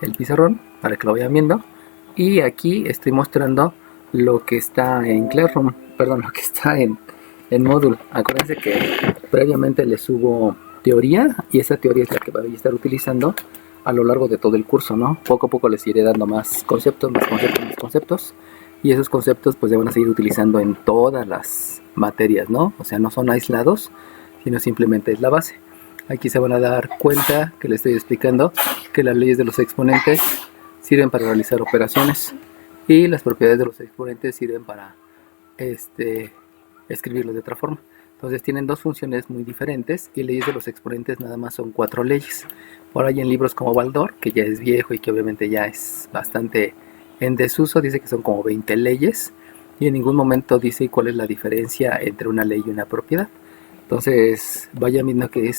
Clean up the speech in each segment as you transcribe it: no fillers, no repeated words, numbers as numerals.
el pizarrón para que lo vayan viendo. Y aquí estoy mostrando lo que está en Classroom, perdón, lo que está en Moodle. Acuérdense que previamente les subo teoría y esa teoría es la que voy a estar utilizando a lo largo de todo el curso, ¿no? Poco a poco les iré dando más conceptos, más conceptos, más conceptos. Y esos conceptos pues se van a seguir utilizando en todas las materias, ¿no? O sea, no son aislados, sino simplemente es la base. Aquí se van a dar cuenta que les estoy explicando que las leyes de los exponentes sirven para realizar operaciones y las propiedades de los exponentes sirven para escribirlos de otra forma. Entonces tienen dos funciones muy diferentes y leyes de los exponentes nada más son 4 leyes. Por ahí en libros como Baldor, que ya es viejo y que obviamente ya es bastante en desuso, dice que son como 20 leyes y en ningún momento dice cuál es la diferencia entre una ley y una propiedad. Entonces vayan viendo que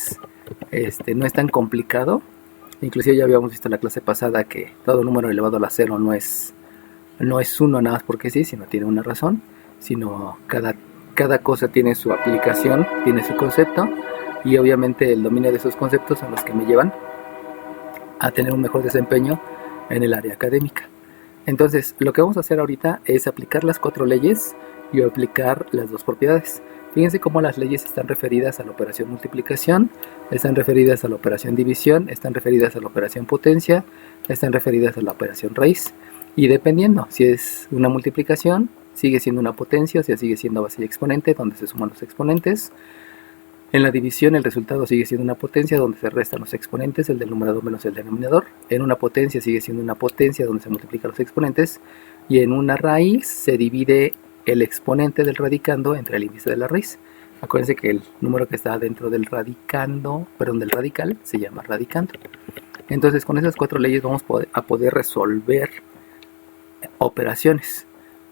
no es tan complicado. Inclusive ya habíamos visto en la clase pasada que todo número elevado a la cero no es uno nada más porque sí, sino tiene una razón, sino cada cosa tiene su aplicación, tiene su concepto y obviamente el dominio de esos conceptos son los que me llevan a tener un mejor desempeño en el área académica. Entonces, lo que vamos a hacer ahorita es aplicar las 4 leyes y aplicar las 2 propiedades. Fíjense cómo las leyes están referidas a la operación multiplicación, están referidas a la operación división, están referidas a la operación potencia, están referidas a la operación raíz. Y dependiendo, si es una multiplicación, sigue siendo una potencia, o sea, sigue siendo base y exponente, donde se suman los exponentes. En la división el resultado sigue siendo una potencia donde se restan los exponentes, el del numerador menos el denominador. En una potencia sigue siendo una potencia donde se multiplican los exponentes. Y en una raíz se divide el exponente del radicando entre el índice de la raíz. Acuérdense que el número que está dentro del del radical se llama radicando. Entonces con esas 4 leyes vamos a poder resolver operaciones.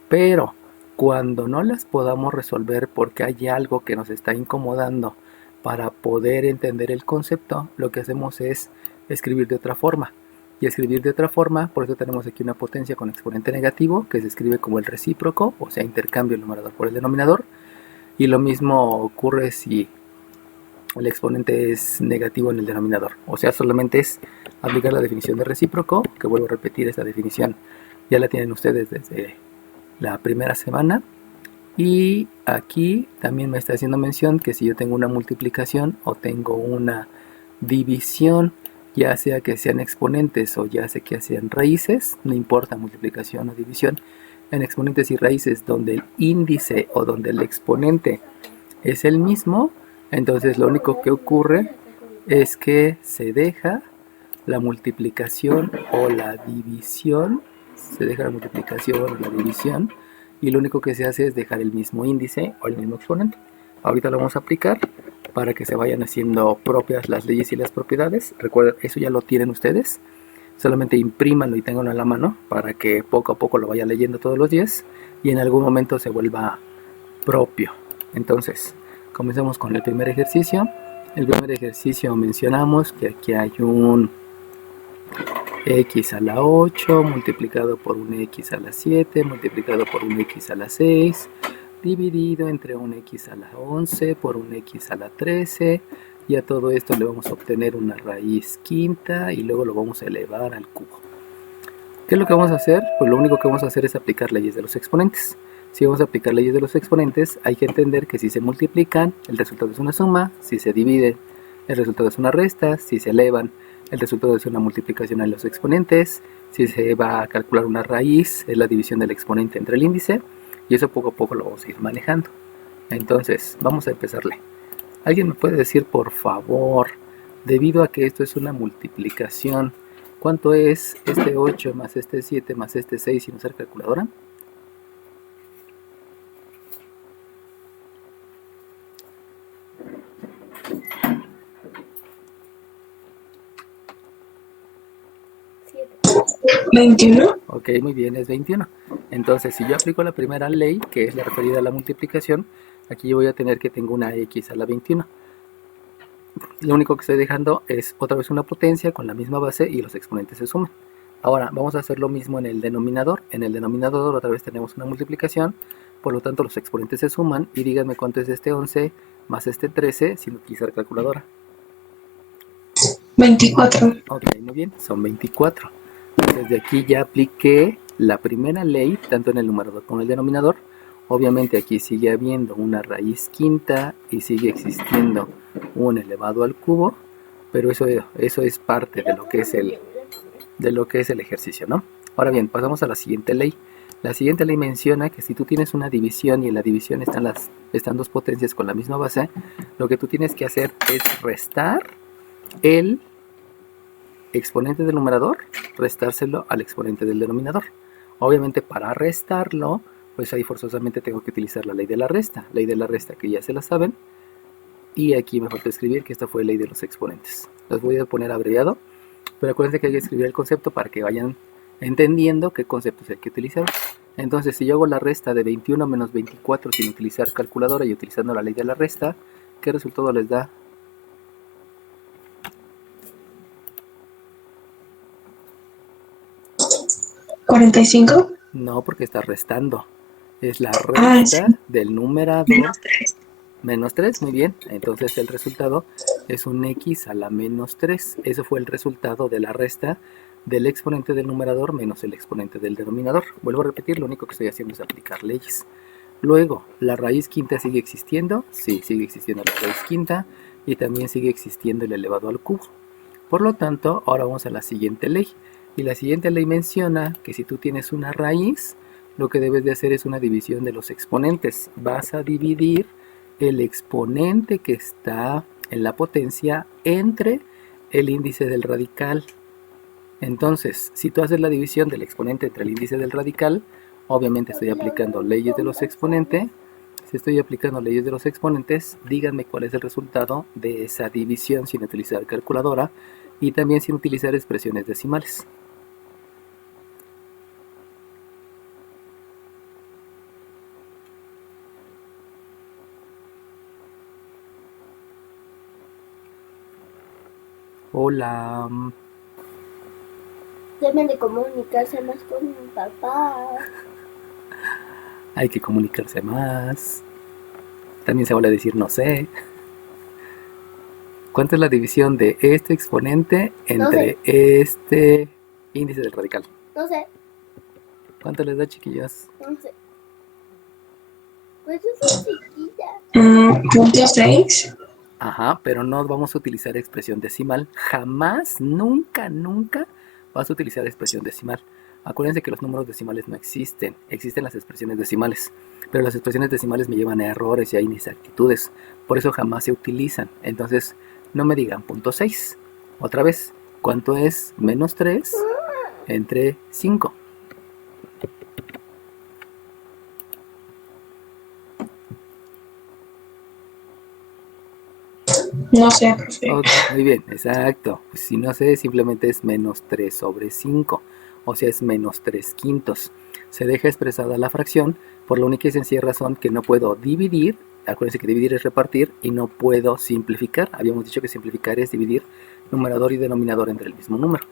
Pero cuando no las podamos resolver porque hay algo que nos está incomodando para poder entender el concepto, lo que hacemos es escribir de otra forma. Y escribir de otra forma, por eso tenemos aquí una potencia con exponente negativo, que se escribe como el recíproco, o sea, intercambio el numerador por el denominador. Y lo mismo ocurre si el exponente es negativo en el denominador. O sea, solamente es aplicar la definición de recíproco, que vuelvo a repetir, esta definición ya la tienen ustedes desde la primera semana. Y aquí también me está haciendo mención que si yo tengo una multiplicación o tengo una división, ya sea que sean exponentes o ya sea que sean raíces, no importa multiplicación o división, en exponentes y raíces donde el índice o donde el exponente es el mismo, entonces lo único que ocurre es que se deja la multiplicación o la división, y lo único que se hace es dejar el mismo índice o el mismo exponente. Ahorita lo vamos a aplicar para que se vayan haciendo propias las leyes y las propiedades. Recuerden, eso ya lo tienen ustedes. Solamente imprímanlo y tenganlo a la mano para que poco a poco lo vayan leyendo todos los días y en algún momento se vuelva propio. Entonces, comencemos con el primer ejercicio. El primer ejercicio mencionamos que aquí hay un x a la 8 multiplicado por un x a la 7 multiplicado por un x a la 6 dividido entre un x a la 11 por un x a la 13 y a todo esto le vamos a obtener una raíz quinta y luego lo vamos a elevar al cubo. ¿Qué es lo que vamos a hacer? Pues lo único que vamos a hacer es aplicar leyes de los exponentes. Si vamos a aplicar leyes de los exponentes, hay que entender que si se multiplican, el resultado es una suma, si se dividen, el resultado es una resta, si se elevan, el resultado es una multiplicación en los exponentes, si se va a calcular una raíz, es la división del exponente entre el índice, y eso poco a poco lo vamos a ir manejando. Entonces, vamos a empezarle. ¿Alguien me puede decir, por favor, debido a que esto es una multiplicación, cuánto es este 8 más este 7 más este 6 sin usar calculadora? ¿21? Ok, muy bien, es 21. Entonces, si yo aplico la primera ley, que es la referida a la multiplicación, aquí yo voy a tener que tengo una x a la 21. Lo único que estoy dejando es otra vez una potencia con la misma base y los exponentes se suman. Ahora, vamos a hacer lo mismo en el denominador. En el denominador otra vez tenemos una multiplicación, por lo tanto los exponentes se suman y díganme cuánto es este 11 más este 13 sin utilizar calculadora. 24. Ok, muy bien, son 24. Desde aquí ya apliqué la primera ley, tanto en el numerador como en el denominador. Obviamente aquí sigue habiendo una raíz quinta y sigue existiendo un elevado al cubo, pero eso es parte de lo que es el ejercicio, ¿no? Ahora bien, pasamos a la siguiente ley. La siguiente ley menciona que si tú tienes una división y en la división están dos potencias con la misma base, lo que tú tienes que hacer es restar el exponente del numerador, restárselo al exponente del denominador. Obviamente para restarlo, pues ahí forzosamente tengo que utilizar la ley de la resta que ya se la saben. Y aquí me falta escribir que esta fue ley de los exponentes. Los voy a poner abreviado, pero acuérdense que hay que escribir el concepto para que vayan entendiendo qué conceptos hay que utilizar. Entonces, si yo hago la resta de 21 menos 24 sin utilizar calculadora y utilizando la ley de la resta, ¿qué resultado les da? ¿45? No, porque está restando. Es la resta del numerador menos 3, muy bien. Entonces el resultado es un x a la menos 3. Eso fue el resultado de la resta del exponente del numerador menos el exponente del denominador. Vuelvo a repetir, lo único que estoy haciendo es aplicar leyes. Luego, ¿la raíz quinta sigue existiendo? Sí, sigue existiendo la raíz quinta y también sigue existiendo el elevado al cubo. Por lo tanto, ahora vamos a la siguiente ley. Y la siguiente ley menciona que si tú tienes una raíz, lo que debes de hacer es una división de los exponentes. Vas a dividir el exponente que está en la potencia entre el índice del radical. Entonces, si tú haces la división del exponente entre el índice del radical, obviamente estoy aplicando leyes de los exponentes. Si estoy aplicando leyes de los exponentes, díganme cuál es el resultado de esa división sin utilizar calculadora y también sin utilizar expresiones decimales. Hola. Deben de comunicarse más con mi papá. Hay que comunicarse más. También se vale decir no sé. ¿Cuánto es la división de este exponente entre este índice del radical? No sé. ¿Cuánto les da, chiquillos? No sé. Pues yo soy chiquita. Punto 6. Ajá, pero no vamos a utilizar expresión decimal. Jamás, nunca, nunca vas a utilizar expresión decimal. Acuérdense que los números decimales no existen. Existen las expresiones decimales. Pero las expresiones decimales me llevan a errores y a inexactitudes. Por eso jamás se utilizan. Entonces, no me digan punto 6. Otra vez, ¿cuánto es menos 3 entre 5? No sé, profe. Ok, muy bien, exacto. Pues si no sé, simplemente es menos 3 sobre 5. O sea, es menos 3 quintos. Se deja expresada la fracción por la única y sencilla razón que no puedo dividir. Acuérdense que dividir es repartir y no puedo simplificar. Habíamos dicho que simplificar es dividir numerador y denominador entre el mismo número.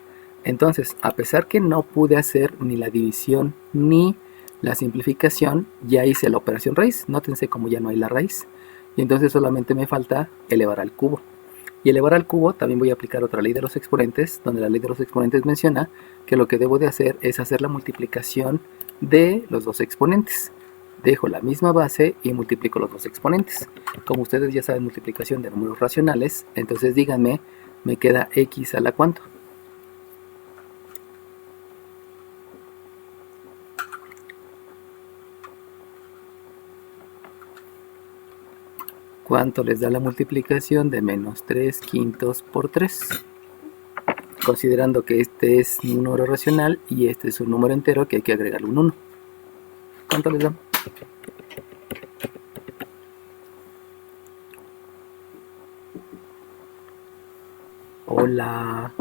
Entonces, a pesar que no pude hacer ni la división ni la simplificación, ya hice la operación raíz. Nótense como ya no hay la raíz. Y entonces solamente me falta elevar al cubo. Y elevar al cubo también voy a aplicar otra ley de los exponentes, donde la ley de los exponentes menciona que lo que debo de hacer es hacer la multiplicación de los dos exponentes. Dejo la misma base y multiplico los dos exponentes. Como ustedes ya saben multiplicación de números racionales, entonces díganme, me queda x a la ¿cuánto? ¿Cuánto les da la multiplicación de menos 3 quintos por 3? Considerando que este es un número racional y este es un número entero que hay que agregarle un 1. ¿Cuánto les da? Hola.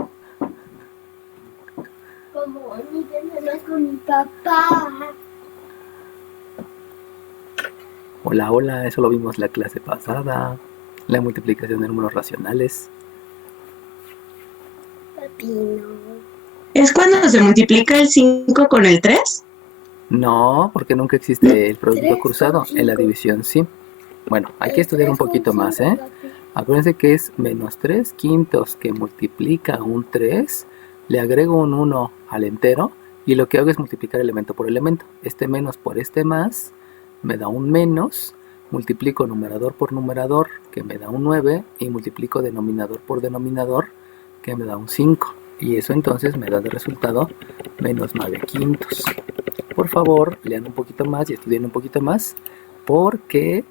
Comuníquense más con mi papá. Hola, hola, eso lo vimos la clase pasada. La multiplicación de números racionales. Papi, no. ¿Es cuando se multiplica el 5 con el 3? No, porque nunca existe el producto 3 cruzado. con En la 5. división sí. Bueno, hay que estudiar un poquito más, ¿eh? Acuérdense que es menos 3 quintos que multiplica un 3, le agrego un 1 al entero y lo que hago es multiplicar elemento por elemento. Este menos por este más me da un menos, multiplico numerador por numerador que me da un 9 y multiplico denominador por denominador que me da un 5. Y eso entonces me da de resultado menos 9 quintos. Por favor, lean un poquito más y estudien un poquito más, porque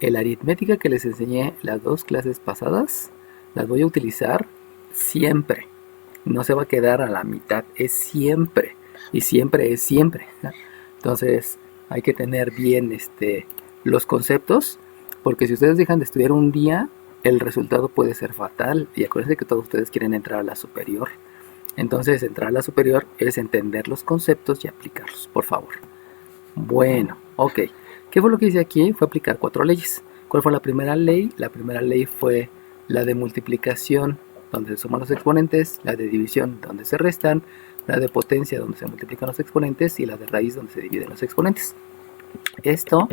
el aritmética que les enseñé las 2 clases pasadas, las voy a utilizar siempre. No se va a quedar a la mitad, es siempre. Y siempre es siempre. Entonces, hay que tener bien los conceptos, porque si ustedes dejan de estudiar un día, el resultado puede ser fatal. Y acuérdense que todos ustedes quieren entrar a la superior. Entonces, entrar a la superior es entender los conceptos y aplicarlos, por favor. Bueno, ok. ¿Qué fue lo que hice aquí? Fue aplicar 4 leyes. ¿Cuál fue la primera ley? La primera ley fue la de multiplicación, donde se suman los exponentes, la de división, donde se restan, la de potencia, donde se multiplican los exponentes, y la de raíz, donde se dividen los exponentes. Esto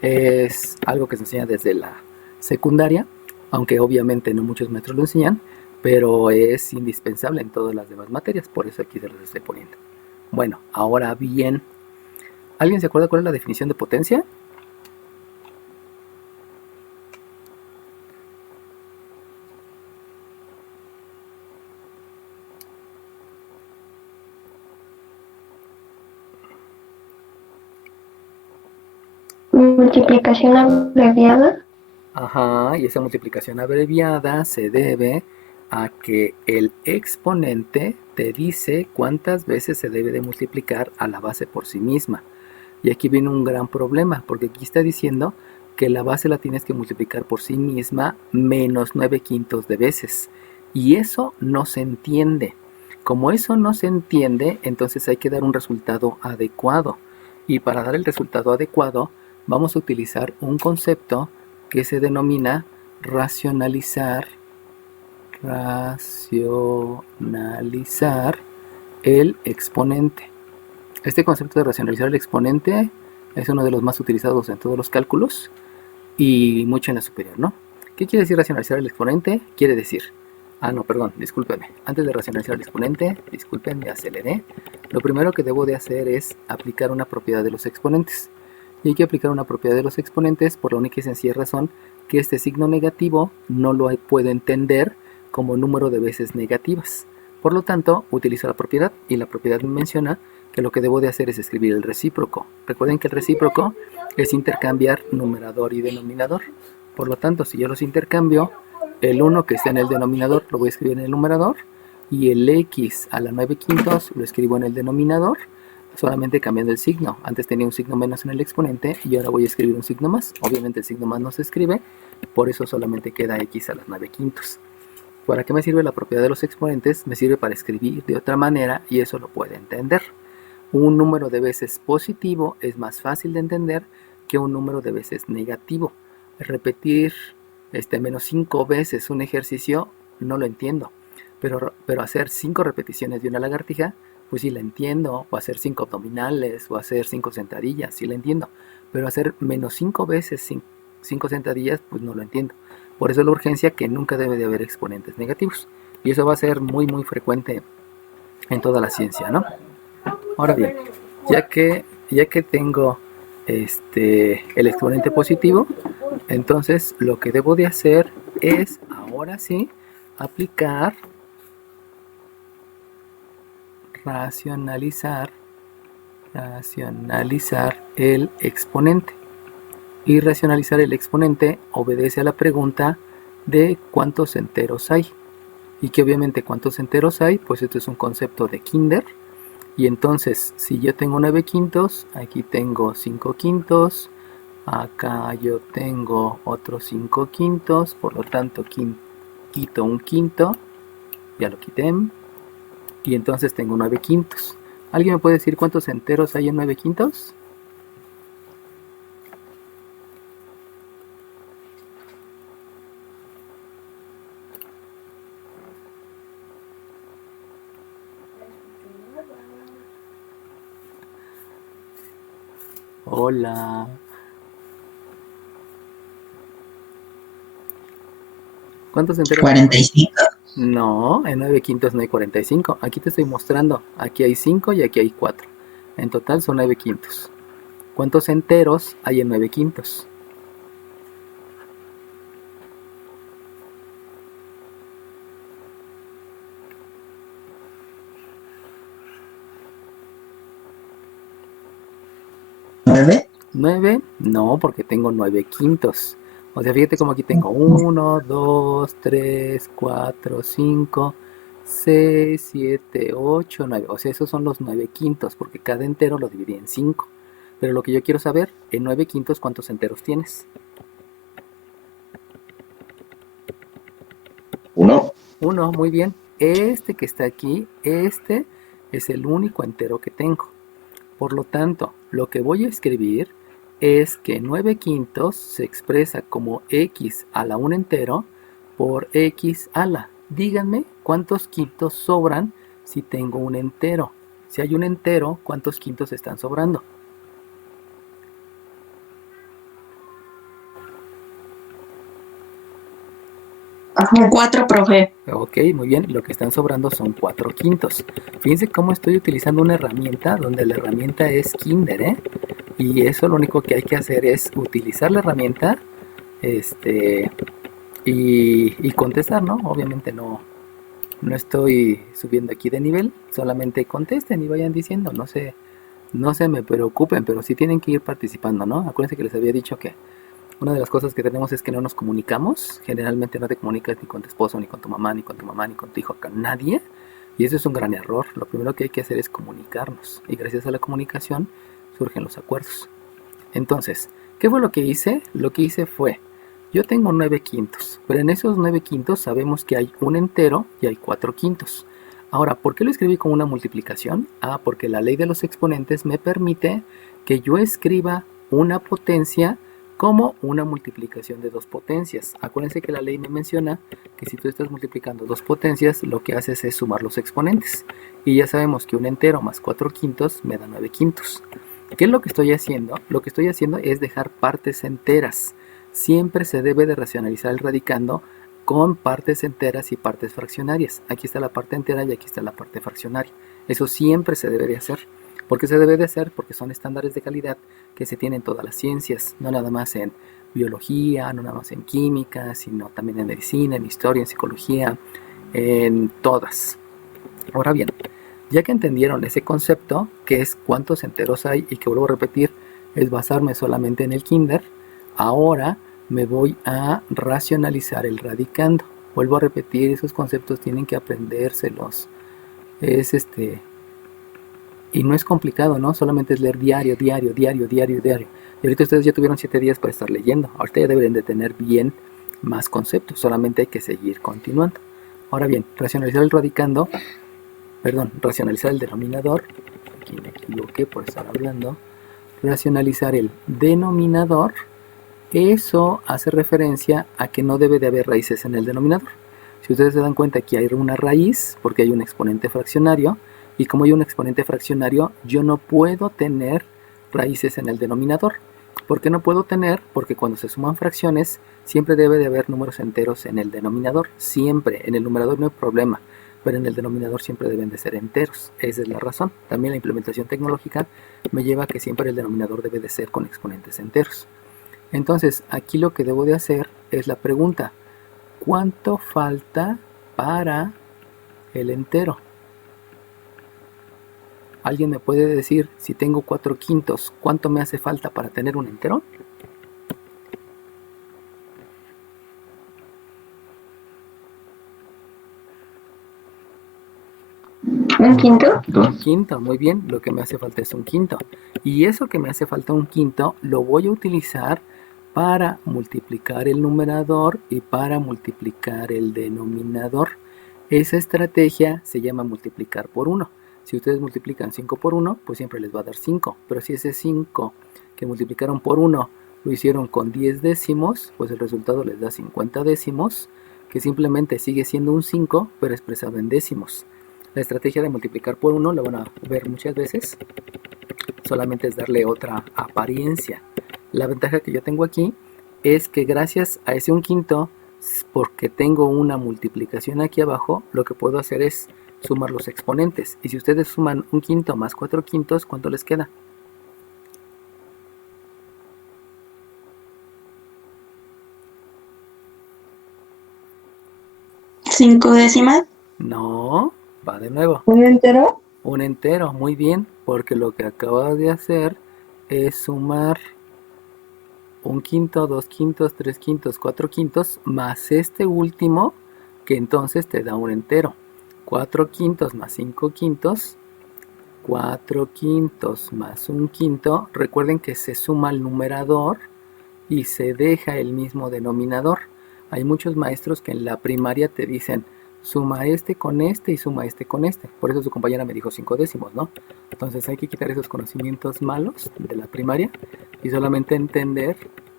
es algo que se enseña desde la secundaria, aunque obviamente no muchos maestros lo enseñan, pero es indispensable en todas las demás materias, por eso aquí se los estoy poniendo. Bueno, ahora bien, ¿alguien se acuerda cuál es la definición de potencia? Multiplicación abreviada. Ajá, y esa multiplicación abreviada se debe a que el exponente te dice cuántas veces se debe de multiplicar a la base por sí misma. Y aquí viene un gran problema, porque aquí está diciendo que la base la tienes que multiplicar por sí misma menos 9 quintos de veces. Y eso no se entiende. Como eso no se entiende, entonces hay que dar un resultado adecuado. Y para dar el resultado adecuado, vamos a utilizar un concepto que se denomina racionalizar el exponente. Este concepto de racionalizar el exponente es uno de los más utilizados en todos los cálculos y mucho en la superior, ¿no? ¿Qué quiere decir racionalizar el exponente? Quiere decir, no, perdón, discúlpenme. Antes de racionalizar el exponente, disculpen, me aceleré. Lo primero que debo de hacer es aplicar una propiedad de los exponentes. Y hay que aplicar una propiedad de los exponentes por la única y sencilla razón que este signo negativo no lo puedo entender como número de veces negativas. Por lo tanto, utilizo la propiedad y la propiedad me menciona que lo que debo de hacer es escribir el recíproco. Recuerden que el recíproco es intercambiar numerador y denominador. Por lo tanto, si yo los intercambio, el 1 que está en el denominador lo voy a escribir en el numerador y el x a la 9 quintos lo escribo en el denominador, solamente cambiando el signo. Antes tenía un signo menos en el exponente y ahora voy a escribir un signo más. Obviamente el signo más no se escribe, por eso solamente queda x a las 9 quintos. ¿Para qué me sirve la propiedad de los exponentes? Me sirve para escribir de otra manera y eso lo puede entender. Un número de veces positivo es más fácil de entender que un número de veces negativo. Repetir menos 5 veces un ejercicio no lo entiendo, pero hacer 5 repeticiones de una lagartija, pues sí la entiendo, o hacer 5 abdominales, o hacer 5 sentadillas, sí la entiendo, pero hacer menos 5 veces 5 sentadillas, pues no lo entiendo. Por eso la urgencia que nunca debe de haber exponentes negativos, y eso va a ser muy muy frecuente en toda la ciencia, ¿no? Ahora bien, ya que tengo el exponente positivo, entonces lo que debo de hacer es, ahora sí, aplicar racionalizar el exponente. Y racionalizar el exponente obedece a la pregunta de cuántos enteros hay. Y que obviamente cuántos enteros hay, pues esto es un concepto de kinder. Y entonces, si yo tengo 9 quintos, aquí tengo 5 quintos, acá yo tengo otros 5 quintos, por lo tanto quito un quinto, ya lo quité, y entonces tengo 9 quintos. ¿Alguien me puede decir cuántos enteros hay en 9 quintos? Hola. ¿Cuántos enteros? 45. No, en 9 quintos no hay 45. Aquí te estoy mostrando. Aquí hay 5 y aquí hay 4. En total son 9 quintos. ¿Cuántos enteros hay en 9 quintos? ¿9? 9, no, porque tengo 9 quintos. O sea, fíjate como aquí tengo 1, 2, 3, 4, 5, 6, 7, 8, 9. O sea, esos son los 9 quintos, porque cada entero lo dividí en 5. Pero lo que yo quiero saber, en 9 quintos, ¿cuántos enteros tienes? 1. 1, muy bien. Este que está aquí, este es el único entero que tengo. Por lo tanto, lo que voy a escribir es que 9 quintos se expresa como x a la 1 entero por x a la. Díganme cuántos quintos sobran si tengo un entero. Si hay un entero, ¿cuántos quintos están sobrando? 4, profe. Ok, muy bien, lo que están sobrando son 4 quintos. Fíjense cómo estoy utilizando una herramienta donde la herramienta es Kinder, ¿eh? Y eso lo único que hay que hacer es utilizar la herramienta y contestar, ¿no? Obviamente no estoy subiendo aquí de nivel, solamente contesten y vayan diciendo, no se me preocupen, pero sí tienen que ir participando, ¿no? Acuérdense que les había dicho que una de las cosas que tenemos es que no nos comunicamos. Generalmente no te comunicas ni con tu esposo, ni con tu mamá, ni con tu mamá, ni con tu hijo, con nadie. Y eso es un gran error. Lo primero que hay que hacer es comunicarnos. Y gracias a la comunicación surgen los acuerdos. Entonces, ¿qué fue lo que hice? Lo que hice fue, yo tengo 9 quintos, pero en esos 9 quintos sabemos que hay un entero y hay 4 quintos. Ahora, ¿por qué lo escribí con una multiplicación? Ah, porque la ley de los exponentes me permite que yo escriba una potencia como una multiplicación de dos potencias. Acuérdense que la ley me menciona que si tú estás multiplicando dos potencias, lo que haces es sumar los exponentes. Y ya sabemos que un entero más 4 quintos me da 9 quintos. ¿Qué es lo que estoy haciendo? Lo que estoy haciendo es dejar partes enteras. Siempre se debe de racionalizar el radicando con partes enteras y partes fraccionarias. Aquí está la parte entera y aquí está la parte fraccionaria. Eso siempre se debe de hacer. ¿Por qué se debe de hacer? Porque son estándares de calidad que se tienen en todas las ciencias, no nada más en biología, no nada más en química, sino también en medicina, en historia, en psicología, en todas. Ahora bien, ya que entendieron ese concepto, que es cuántos enteros hay y que vuelvo a repetir, es basarme solamente en el kinder, ahora me voy a racionalizar el radicando. Vuelvo a repetir, esos conceptos tienen que aprendérselos. Es y no es complicado, ¿no? Solamente es leer diario, diario, diario, diario, diario. Y ahorita ustedes ya tuvieron 7 días para estar leyendo. Ahorita ya deberían de tener bien más conceptos. Solamente hay que seguir continuando. Ahora bien, racionalizar el radicando, racionalizar el denominador. Aquí me equivoqué por estar hablando. Racionalizar el denominador. Eso hace referencia a que no debe de haber raíces en el denominador. Si ustedes se dan cuenta, aquí hay una raíz porque hay un exponente fraccionario. Y como hay un exponente fraccionario, yo no puedo tener raíces en el denominador. ¿Por qué no puedo tener? Porque cuando se suman fracciones, siempre debe de haber números enteros en el denominador. Siempre. En el numerador no hay problema, pero en el denominador siempre deben de ser enteros. Esa es la razón. También la implementación tecnológica me lleva a que siempre el denominador debe de ser con exponentes enteros. Entonces, aquí lo que debo de hacer es la pregunta: ¿cuánto falta para el entero? ¿Alguien me puede decir, si tengo 4 quintos, cuánto me hace falta para tener un entero? ¿Un quinto? Un quinto, muy bien, lo que me hace falta es un quinto. Y eso que me hace falta un quinto, lo voy a utilizar para multiplicar el numerador y para multiplicar el denominador. Esa estrategia se llama multiplicar por 1. Si ustedes multiplican 5 por 1, pues siempre les va a dar 5. Pero si ese 5 que multiplicaron por 1 lo hicieron con 10 décimos, pues el resultado les da 50 décimos, que simplemente sigue siendo un 5, pero expresado en décimos. La estrategia de multiplicar por 1 la van a ver muchas veces. Solamente es darle otra apariencia. La ventaja que yo tengo aquí es que gracias a ese un quinto porque tengo una multiplicación aquí abajo, lo que puedo hacer es sumar los exponentes. Y si ustedes suman un quinto más 4 quintos, ¿cuánto les queda? 5 décimas. No, va de nuevo. ¿Un entero? Un entero, muy bien, porque lo que acabas de hacer es sumar un quinto, 2 quintos, 3 quintos, 4 quintos, más este último, que entonces te da un entero. 4 quintos más 5 quintos, 4 quintos más un quinto. Recuerden que se suma el numerador y se deja el mismo denominador. Hay muchos maestros que en la primaria te dicen, suma este con este y suma este con este. Por eso su compañera me dijo 5 décimos, ¿no? Entonces hay que quitar esos conocimientos malos de la primaria y solamente entender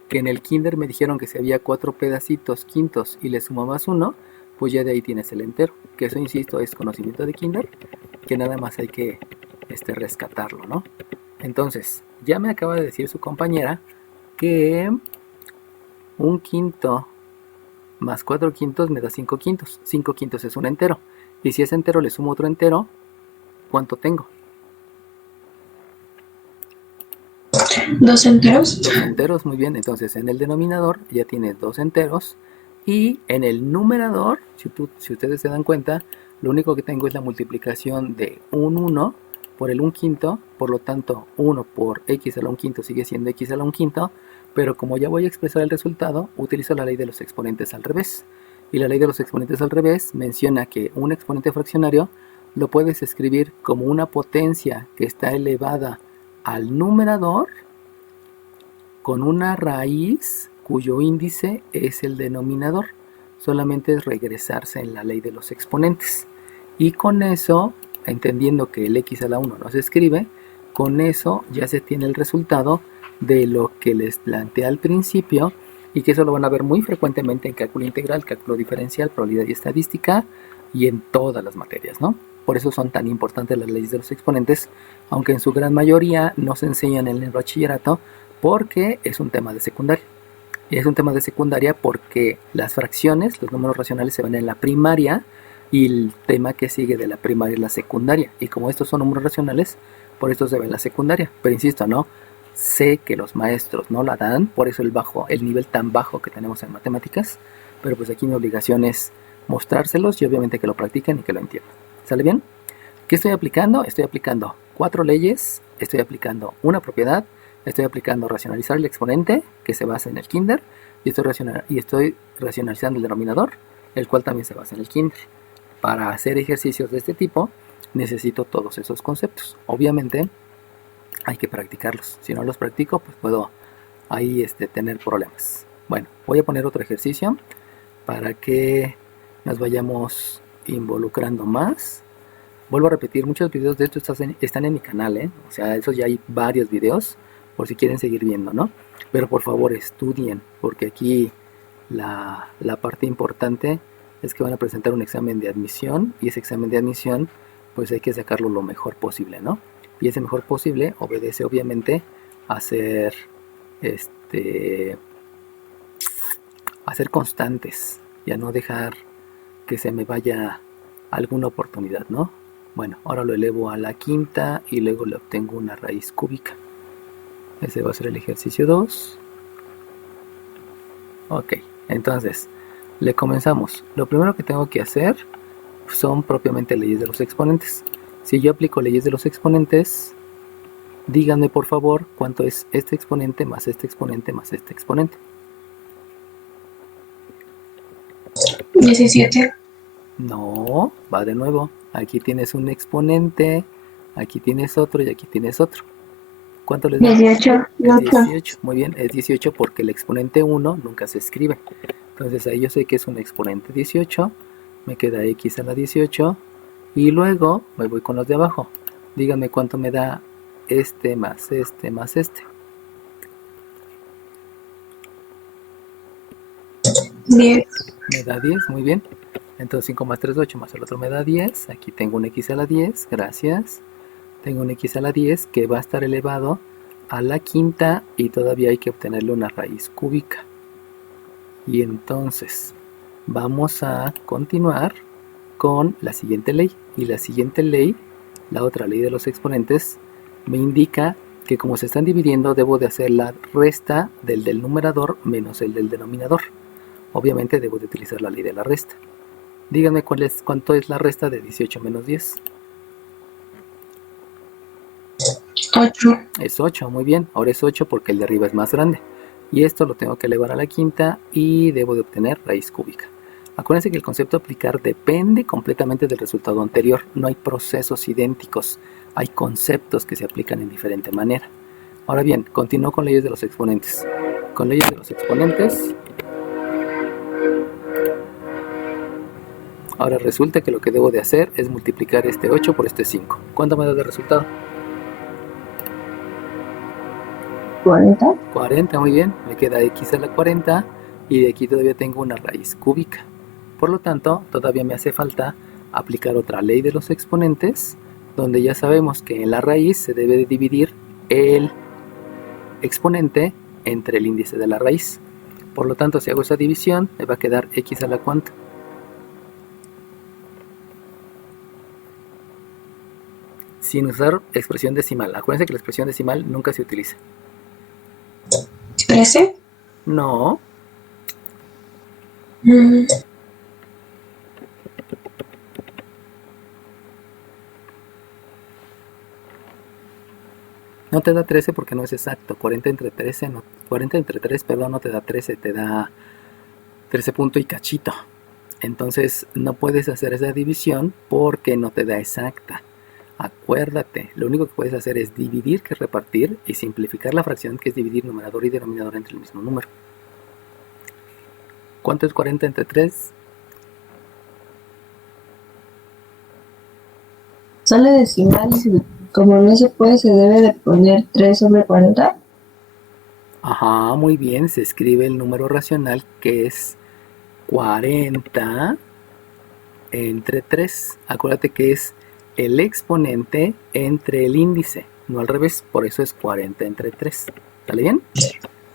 que en el kinder me dijeron que si había 4 pedacitos quintos y le sumabas uno, pues ya de ahí tienes el entero. Que eso, insisto, es conocimiento de kinder, que nada más hay que rescatarlo, ¿no? Entonces, ya me acaba de decir su compañera que un quinto más 4 quintos me da 5 quintos. 5 quintos es un entero. Y si ese entero le sumo otro entero, ¿cuánto tengo? 2 enteros. 2 enteros, muy bien. Entonces en el denominador ya tienes 2 enteros. Y en el numerador, si ustedes se dan cuenta, lo único que tengo es la multiplicación de un 1 por el 1 quinto. Por lo tanto, 1 por x a la 1 quinto sigue siendo x a la 1 quinto. Pero como ya voy a expresar el resultado, utilizo la ley de los exponentes al revés. Y la ley de los exponentes al revés menciona que un exponente fraccionario lo puedes escribir como una potencia que está elevada al numerador con una raíz cuyo índice es el denominador. Solamente es regresarse en la ley de los exponentes. Y con eso, entendiendo que el x a la 1 no se escribe, con eso ya se tiene el resultado de lo que les planteé al principio y que eso lo van a ver muy frecuentemente en cálculo integral, cálculo diferencial, probabilidad y estadística y en todas las materias, ¿no? Por eso son tan importantes las leyes de los exponentes, aunque en su gran mayoría no se enseñan en el bachillerato porque es un tema de secundaria. Y es un tema de secundaria porque las fracciones, los números racionales se ven en la primaria y el tema que sigue de la primaria es la secundaria. Y como estos son números racionales, por esto se ve en la secundaria. Pero insisto, ¿no? Sé que los maestros no la dan, por eso el nivel tan bajo que tenemos en matemáticas, pero pues aquí mi obligación es mostrárselos y obviamente que lo practiquen y que lo entiendan. ¿Sale bien? ¿Qué estoy aplicando? Estoy aplicando 4 leyes, estoy aplicando una propiedad, estoy aplicando racionalizar el exponente, que se basa en el kinder, y estoy racionalizando el denominador, el cual también se basa en el kinder. Para hacer ejercicios de este tipo, necesito todos esos conceptos. Obviamente, hay que practicarlos. Si no los practico, pues puedo ahí tener problemas. Bueno, voy a poner otro ejercicio para que nos vayamos involucrando más. Vuelvo a repetir, muchos videos de esto están en mi canal, ¿eh? O sea, esos ya hay varios videos, por si quieren seguir viendo, ¿no? Pero por favor estudien, porque aquí la parte importante es que van a presentar un examen de admisión, y ese examen de admisión, pues hay que sacarlo lo mejor posible, ¿no? Y ese mejor posible obedece obviamente a ser constantes y a no dejar que se me vaya alguna oportunidad, ¿no? Bueno, ahora lo elevo a la quinta y luego le obtengo una raíz cúbica. Ese va a ser el ejercicio 2. Ok, entonces le comenzamos. Lo primero que tengo que hacer son propiamente leyes de los exponentes. Si yo aplico leyes de los exponentes, díganme por favor cuánto es este exponente más este exponente más este exponente. 17. No, va de nuevo. Aquí tienes un exponente, aquí tienes otro y aquí tienes otro. ¿Cuánto les da? 18. Es 18. Muy bien, es 18 porque el exponente 1 nunca se escribe. Entonces ahí yo sé que es un exponente 18. Me queda x a la 18. Y luego me voy con los de abajo. Díganme cuánto me da este más este más este. 10. Me da 10, muy bien. Entonces 5 más 3, 8, más el otro me da 10. Aquí tengo un x a la 10, gracias. Tengo un x a la 10 que va a estar elevado a la quinta y todavía hay que obtenerle una raíz cúbica. Y entonces Vamos a continuar con la siguiente ley. Y la siguiente ley, la otra ley de los exponentes, me indica que como se están dividiendo, debo de hacer la resta del numerador menos el del denominador. Obviamente debo de utilizar la ley de la resta. Díganme cuánto es la resta de 18 menos 10. 8. Es 8, muy bien. Ahora es 8 porque el de arriba es más grande. Y esto lo tengo que elevar a la quinta y debo de obtener raíz cúbica. Acuérdense que el concepto de aplicar depende completamente del resultado anterior. No hay procesos idénticos. Hay conceptos que se aplican en diferente manera. Ahora bien, continúo con leyes de los exponentes. Con leyes de los exponentes, ahora resulta que lo que debo de hacer es multiplicar este 8 por este 5. ¿Cuánto me da de resultado? 40. 40, muy bien. Me queda x a la 40 y de aquí todavía tengo una raíz cúbica. Por lo tanto, todavía me hace falta aplicar otra ley de los exponentes, donde ya sabemos que en la raíz se debe de dividir el exponente entre el índice de la raíz. Por lo tanto, si hago esa división, me va a quedar x a la cuánta. Sin usar expresión decimal. Acuérdense que la expresión decimal nunca se utiliza. 13. No, no te da 13 porque no es exacto. 40 entre 13, no, 40 entre 3, perdón, no te da 13, te da 13 punto y cachito. Entonces no puedes hacer esa división porque no te da exacta. Acuérdate, lo único que puedes hacer es dividir, que es repartir, y simplificar la fracción, que es dividir numerador y denominador entre el mismo número. ¿Cuánto es 40 entre 3? Sale decimal y como no se puede, se debe de poner 3 sobre 40. Ajá, muy bien, se escribe el número racional que es 40 entre 3. Acuérdate que es el exponente entre el índice, no al revés, por eso es 40 entre 3. ¿Sale bien?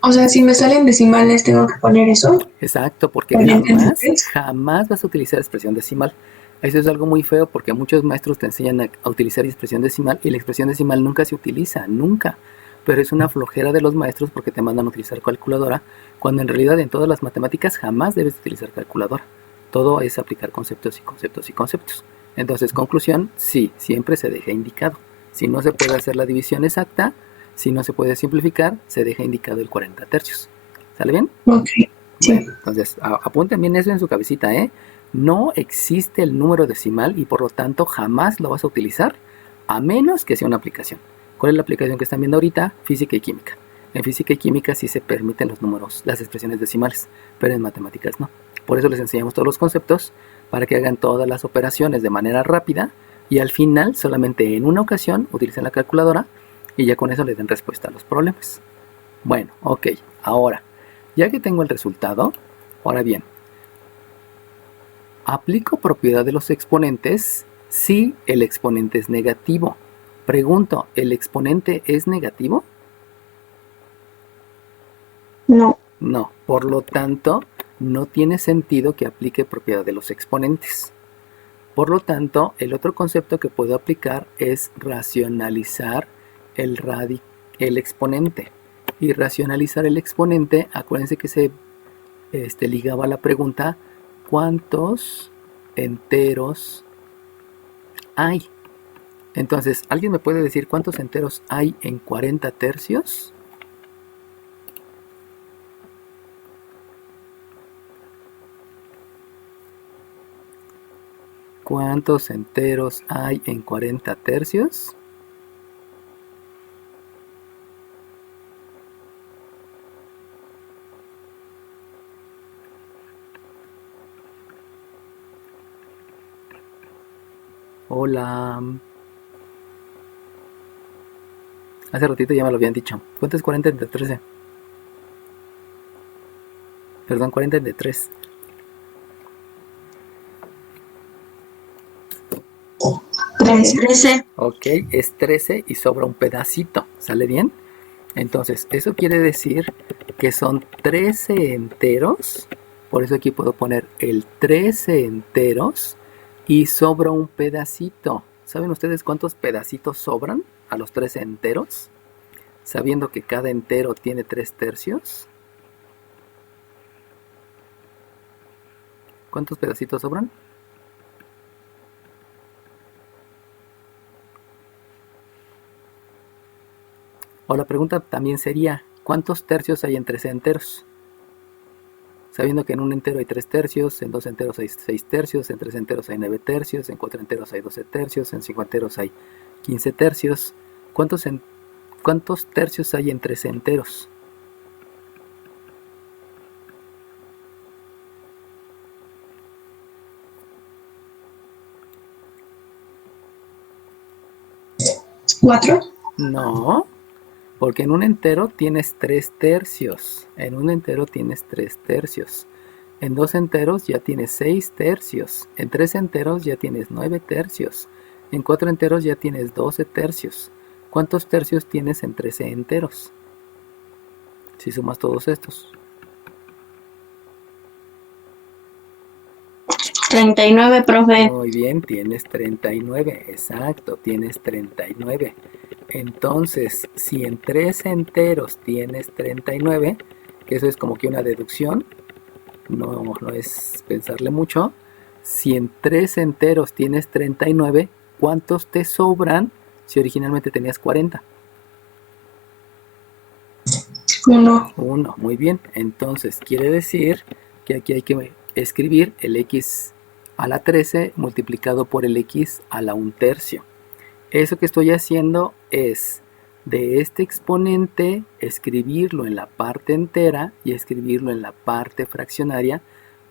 O sea, si me salen decimales, tengo que poner eso. Exacto, porque 40 entre 3. jamás vas a utilizar expresión decimal. Eso es algo muy feo porque muchos maestros te enseñan a utilizar expresión decimal y la expresión decimal nunca se utiliza, nunca. Pero es una flojera de los maestros porque te mandan a utilizar calculadora, cuando en realidad en todas las matemáticas jamás debes utilizar calculadora. Todo es aplicar conceptos y conceptos y conceptos. Entonces, conclusión, sí, siempre se deja indicado. Si no se puede hacer la división exacta, si no se puede simplificar, se deja indicado el 40 tercios. ¿Sale bien? Ok, sí. Bueno, entonces, apunten bien eso en su cabecita, ¿eh? No existe el número decimal y por lo tanto jamás lo vas a utilizar a menos que sea una aplicación. ¿Cuál es la aplicación que están viendo ahorita? Física y química. En física y química sí se permiten los números, las expresiones decimales, pero en matemáticas no. Por eso les enseñamos todos los conceptos para que hagan todas las operaciones de manera rápida y al final solamente en una ocasión utilicen la calculadora y ya con eso le den respuesta a los problemas. Bueno, ok, ahora, ya que tengo el resultado, ahora bien, aplico propiedad de los exponentes si el exponente es negativo. Pregunto, ¿el exponente es negativo? No. No, por lo tanto, no tiene sentido que aplique propiedad de los exponentes. Por lo tanto, el otro concepto que puedo aplicar es racionalizar el exponente. Y racionalizar el exponente, acuérdense que se ligaba a la pregunta, ¿cuántos enteros hay? Entonces, ¿alguien me puede decir cuántos enteros hay en 40 tercios? ¿Cuántos enteros hay en 40 tercios? Hola. Hace ratito ya me lo habían dicho. ¿Cuánto es 40 entre 13? Perdón, 40 entre 3. 13. Ok, es 13 y sobra un pedacito. ¿Sale bien? Entonces, eso quiere decir que son 13 enteros Por eso aquí puedo poner el 13 enteros y sobra un pedacito. ¿Saben ustedes cuántos pedacitos sobran a los 13 enteros? Sabiendo que cada entero tiene 3 tercios. ¿Cuántos pedacitos sobran? O la pregunta también sería, ¿cuántos tercios hay en 13 enteros? Sabiendo que en un entero hay 3 tercios, en 2 enteros hay 6 tercios, en 3 enteros hay 9 tercios, en 4 enteros hay 12 tercios, en 5 enteros hay 15 tercios. ¿Cuántos tercios hay en 13 enteros? ¿4? No, porque en un entero tienes 3 tercios. En un entero tienes 3 tercios. En 2 enteros ya tienes 6 tercios. En 3 enteros ya tienes 9 tercios. En 4 enteros ya tienes 12 tercios. ¿Cuántos tercios tienes en 13 enteros? Si sumas todos estos. 39, profe. Muy bien, tienes 39. Exacto, tienes 39. Entonces, si en 3 enteros tienes 39, que eso es como que una deducción, no es pensarle mucho. Si en 3 enteros tienes 39, ¿cuántos te sobran si originalmente tenías 40? 1. 1, muy bien. Entonces quiere decir que aquí hay que escribir el x a la 13 multiplicado por el x a la 1/3. Eso que estoy haciendo es de este exponente escribirlo en la parte entera y escribirlo en la parte fraccionaria,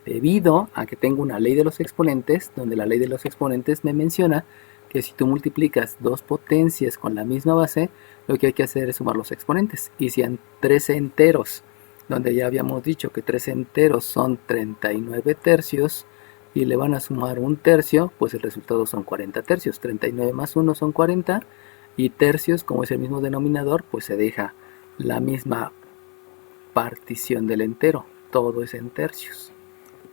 debido a que tengo una ley de los exponentes, donde la ley de los exponentes me menciona que si tú multiplicas dos potencias con la misma base, lo que hay que hacer es sumar los exponentes. Y si en 13 enteros, donde ya habíamos dicho que 13 enteros son 39 tercios, y le van a sumar 1/3, pues el resultado son 40 tercios. 39 más 1 son 40, y tercios, como es el mismo denominador, pues se deja la misma partición del entero. Todo es en tercios.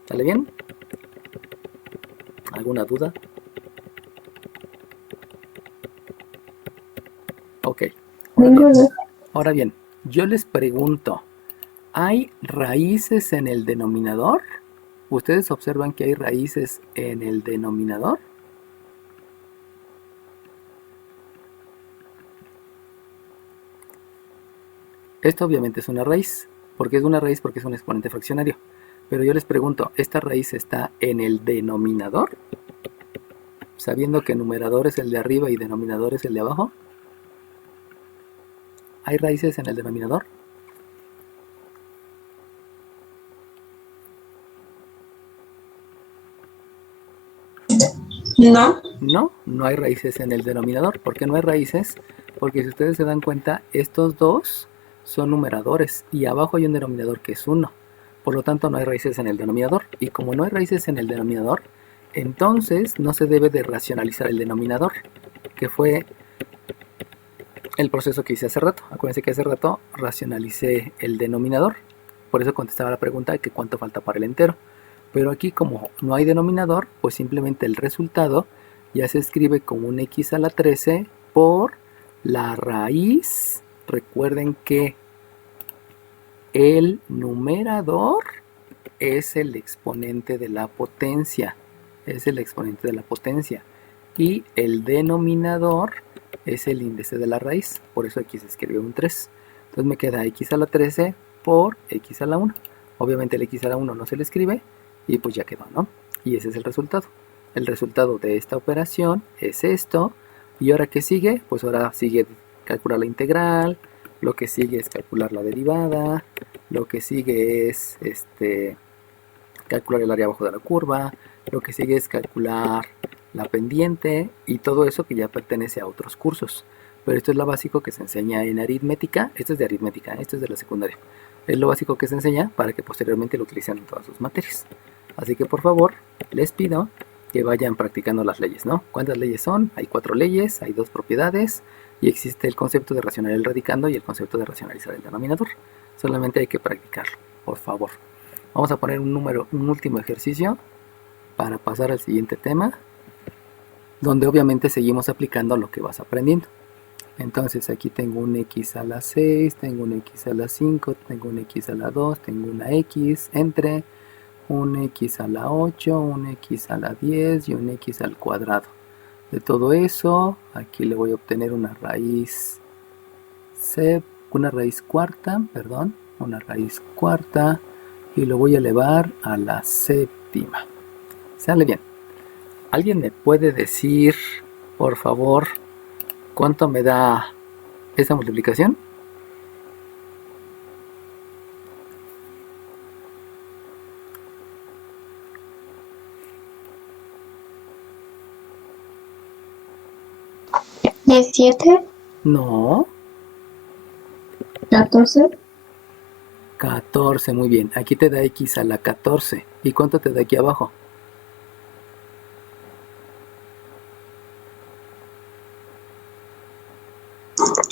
¿Sale bien? ¿Alguna duda? Ok. Ahora bien, yo les pregunto, ¿hay raíces en el denominador? ¿Ustedes observan que hay raíces en el denominador? Esto obviamente es una raíz. ¿Por qué es una raíz? Porque es un exponente fraccionario. Pero yo les pregunto, ¿esta raíz está en el denominador? Sabiendo que numerador es el de arriba y denominador es el de abajo. ¿Hay raíces en el denominador? No. No, no hay raíces en el denominador. ¿Por qué no hay raíces? Porque si ustedes se dan cuenta, estos dos son numeradores y abajo hay un denominador que es 1. Por lo tanto, no hay raíces en el denominador. Y como no hay raíces en el denominador, entonces no se debe de racionalizar el denominador, que fue el proceso que hice hace rato. Acuérdense que hace rato racionalicé el denominador. Por eso contestaba la pregunta de que cuánto falta para el entero. Pero aquí, como no hay denominador, pues simplemente el resultado ya se escribe como un x a la 13 por la raíz. Recuerden que el numerador es el exponente de la potencia. Es el exponente de la potencia. Y el denominador es el índice de la raíz. Por eso aquí se escribe un 3. Entonces me queda x a la 13 por x a la 1. Obviamente el x a la 1 no se le escribe. Y pues ya quedó, ¿no? Y ese es el resultado. El resultado de esta operación es esto. ¿Y ahora qué sigue? Pues ahora sigue calcular la integral. Lo que sigue es calcular la derivada. Lo que sigue es calcular el área abajo de la curva. Lo que sigue es calcular la pendiente. Y todo eso que ya pertenece a otros cursos. Pero esto es lo básico que se enseña en aritmética. Esto es de aritmética, esto es de la secundaria. Es lo básico que se enseña para que posteriormente lo utilicen en todas sus materias. Así que por favor, les pido que vayan practicando las leyes, ¿no? ¿Cuántas leyes son? Hay 4 leyes, hay 2 propiedades y existe el concepto de racionar el radicando y el concepto de racionalizar el denominador. Solamente hay que practicarlo, por favor. Vamos a poner un último ejercicio para pasar al siguiente tema, donde obviamente seguimos aplicando lo que vas aprendiendo. Entonces aquí tengo un x a la 6, tengo un x a la 5, tengo un x a la 2, tengo una x entre un x a la 8, un x a la 10 y un x al cuadrado. De todo eso, aquí le voy a obtener una raíz cuarta, y lo voy a elevar a la séptima. Sale bien. ¿Alguien me puede decir, por favor, cuánto me da esta multiplicación? ¿17? No. 14. 14, muy bien. Aquí te da x a la 14. ¿Y cuánto te da aquí abajo?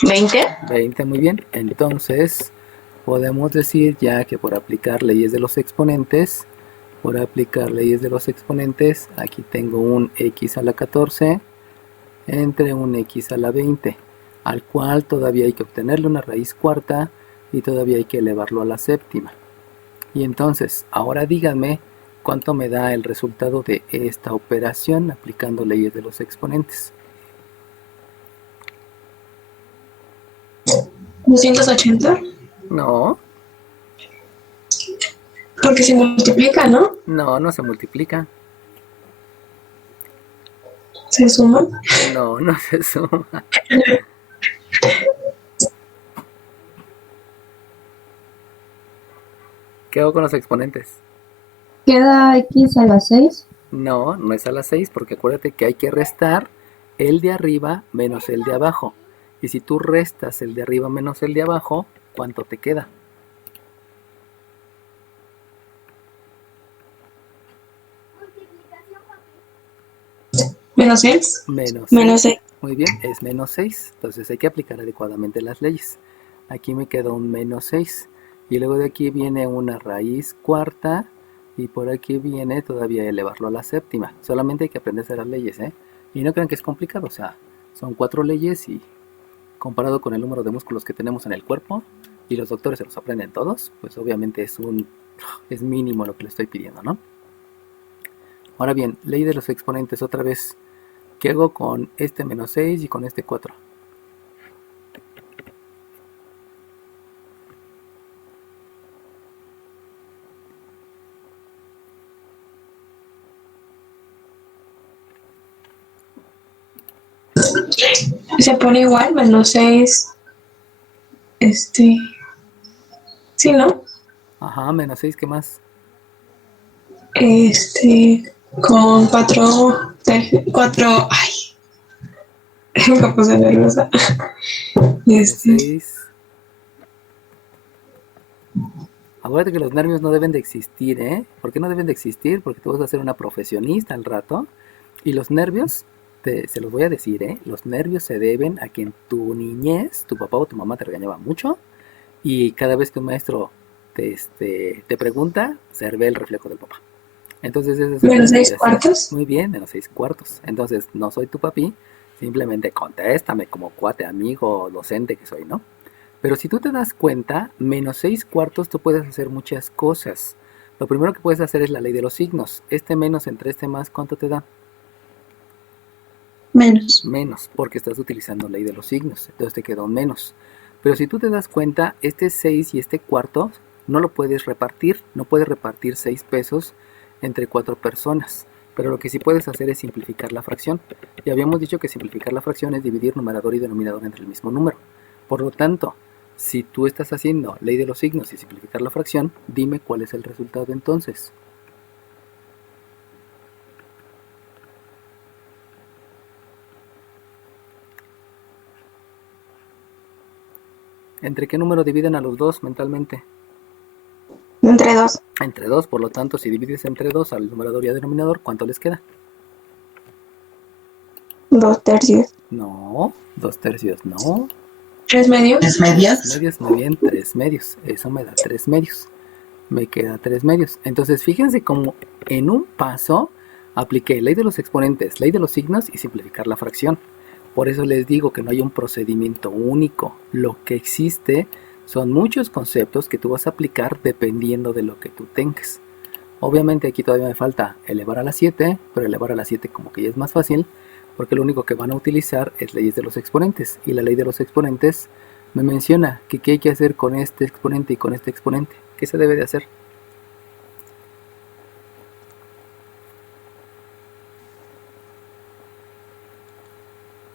20. Muy bien. Entonces, podemos decir ya que por aplicar leyes de los exponentes, aquí tengo un x a la 14 entre un x a la 20, al cual todavía hay que obtenerle una raíz cuarta y todavía hay que elevarlo a la séptima. Y entonces, ahora díganme cuánto me da el resultado de esta operación aplicando leyes de los exponentes. 280. No, Porque se multiplica, ¿no? no se multiplica. Se suma. No se suma. ¿Qué hago con los exponentes? Queda x a la 6. No es a las 6 porque acuérdate que hay que restar el de arriba menos el de abajo. Y si tú restas el de arriba menos el de abajo, ¿cuánto te queda? Menos 6. Menos 6. Muy bien, es menos 6. Entonces hay que aplicar adecuadamente las leyes. Aquí me queda un menos 6. Y luego de aquí viene una raíz cuarta. Y por aquí viene todavía elevarlo a la séptima. Solamente hay que aprenderse las leyes, ¿eh? Y no crean que es complicado. O sea, son 4 leyes y comparado con el número de músculos que tenemos en el cuerpo, y los doctores se los aprenden todos, pues obviamente es mínimo lo que le estoy pidiendo, ¿no? Ahora bien, ley de los exponentes otra vez. ¿Qué hago con este menos 6 y con este 4? Se pone igual, menos 6. Sí, ¿no? Ajá, menos 6, ¿qué más? Con 4. Ay. Me puse nerviosa. Menos 6. Acuérdate que los nervios no deben de existir, ¿eh? ¿Por qué no deben de existir? Porque tú vas a ser una profesionista al rato. Y los nervios, se los voy a decir, ¿eh? Los nervios se deben a que en tu niñez, tu papá o tu mamá te regañaba mucho. Y cada vez que un maestro te pregunta, se ve el reflejo del papá. Entonces, ese es el ¿Menos 6 cuartos? Muy bien, menos 6 cuartos. Entonces, no soy tu papi, simplemente contéstame como cuate, amigo, docente que soy, ¿no? Pero si tú te das cuenta, menos 6 cuartos tú puedes hacer muchas cosas. Lo primero que puedes hacer es la ley de los signos. Este menos entre este más, ¿cuánto te da? Menos, porque estás utilizando ley de los signos. Entonces te queda un menos. Pero si tú te das cuenta, este 6 y este cuarto no lo puedes repartir. No puedes repartir 6 pesos entre 4 personas. Pero lo que sí puedes hacer es simplificar la fracción. Y habíamos dicho que simplificar la fracción es dividir numerador y denominador entre el mismo número. Por lo tanto, si tú estás haciendo ley de los signos y simplificar la fracción, dime cuál es el resultado entonces. ¿Entre qué número dividen a los dos mentalmente? Entre 2. Entre 2, por lo tanto, si divides entre 2 al numerador y al denominador, ¿cuánto les queda? 2 tercios. No, 2 tercios, no. 3 medios. 3 medios. 3 medios, muy bien, 3 medios. Eso me da 3 medios. me queda 3 medios. Entonces fíjense cómo en un paso apliqué ley de los exponentes, ley de los signos y simplificar la fracción. Por eso les digo que no hay un procedimiento único. Lo que existe son muchos conceptos que tú vas a aplicar dependiendo de lo que tú tengas. Obviamente aquí todavía me falta elevar a la 7, pero elevar a la 7 como que ya es más fácil, porque lo único que van a utilizar es leyes de los exponentes. Y la ley de los exponentes me menciona que qué hay que hacer con este exponente y con este exponente. ¿Qué se debe de hacer?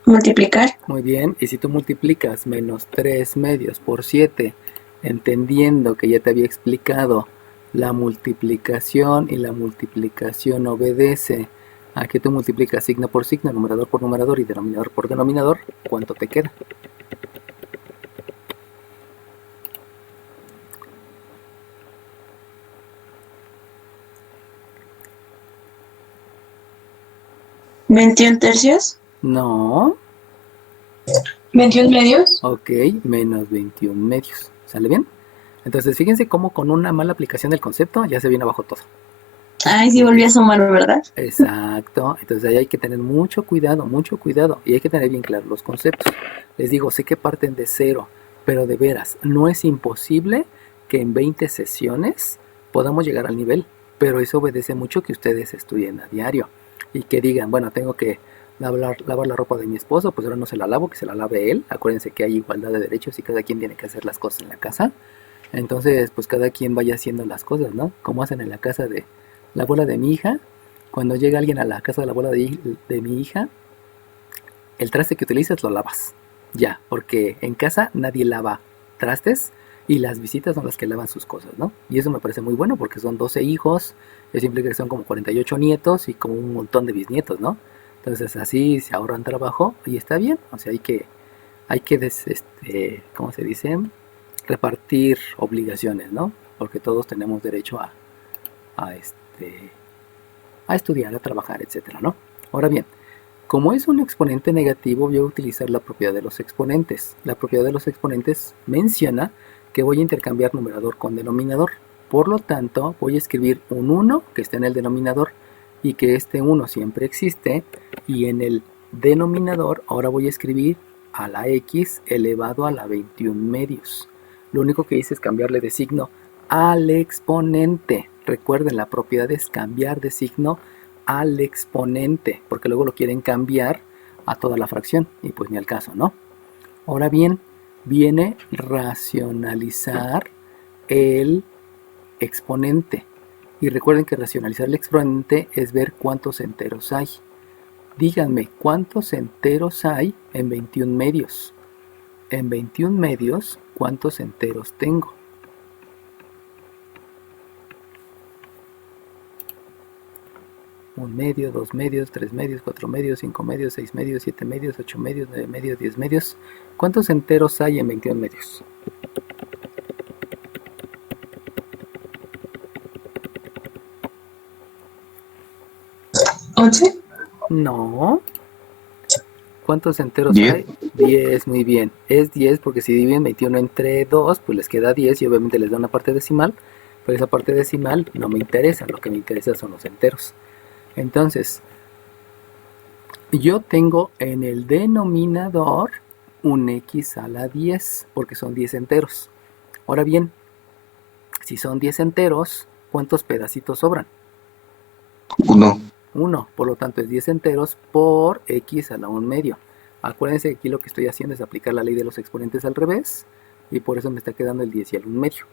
Multiplicar. Muy bien, y si tú multiplicas menos 3 medios por 7, entendiendo que ya te había explicado la multiplicación y la multiplicación obedece a que tú multiplicas signo por signo, numerador por numerador y denominador por denominador, ¿cuánto te queda? ¿21 tercios? No, 21 medios. ok, menos 21 medios, ¿sale bien? Entonces fíjense cómo con una mala aplicación del concepto ya se viene abajo todo. Ay, sí volví a sumar, ¿verdad? Exacto, entonces ahí hay que tener mucho cuidado y hay que tener bien claros los conceptos. Les digo, sé que parten de cero, pero de veras, no es imposible que en 20 sesiones podamos llegar al nivel, pero eso obedece mucho que ustedes estudien a diario y que digan, bueno, tengo que lavar la ropa de mi esposo, pues ahora no se la lavo, que se la lave él. Acuérdense que hay igualdad de derechos y cada quien tiene que hacer las cosas en la casa. Entonces, pues cada quien vaya haciendo las cosas, ¿no? Como hacen en la casa de la abuela de mi hija. Cuando llega alguien a la casa de la abuela de mi hija, el traste que utilizas lo lavas. Ya, porque en casa nadie lava trastes y las visitas son las que lavan sus cosas, ¿no? Y eso me parece muy bueno porque son 12 hijos, eso implica que son como 48 nietos y como un montón de bisnietos, ¿no? Entonces así se ahorran trabajo y está bien, o sea, hay que ¿cómo se dice? Repartir obligaciones, ¿no? Porque todos tenemos derecho a, a estudiar, a trabajar, etcétera, ¿no? Ahora bien, como es un exponente negativo, voy a utilizar la propiedad de los exponentes. La propiedad de los exponentes menciona que voy a intercambiar numerador con denominador. Por lo tanto, voy a escribir un 1 que está en el denominador y que este 1 siempre existe. Y en el denominador ahora voy a escribir a la x elevado a la 21 medios. Lo único que hice es cambiarle de signo al exponente. Recuerden, la propiedad es cambiar de signo al exponente, porque luego lo quieren cambiar a toda la fracción y pues ni al caso, ¿no? Ahora bien, viene racionalizar el exponente. Y recuerden que racionalizar el exponente es ver cuántos enteros hay. Díganme, ¿cuántos enteros hay en 21 medios? En 21 medios, ¿cuántos enteros tengo? Un medio, 2 medios, 3 medios, 4 medios, 5 medios, 6 medios, 7 medios, 8 medios, 9 medios, 10 medios. ¿Cuántos enteros hay en 21 medios? ¿11? No. ¿Cuántos enteros 10. hay? 10, muy bien. Es 10 porque si dividen 21 entre 2, pues les queda 10 y obviamente les da una parte decimal. Pero esa parte decimal no me interesa, lo que me interesa son los enteros. Entonces, yo tengo en el denominador un x a la 10, porque son 10 enteros. Ahora bien, si son 10 enteros, ¿cuántos pedacitos sobran? 1. 1, por lo tanto es 10 enteros por x a la 1 medio. Acuérdense que aquí lo que estoy haciendo es aplicar la ley de los exponentes al revés, y por eso me está quedando el 10 y el 1 medio.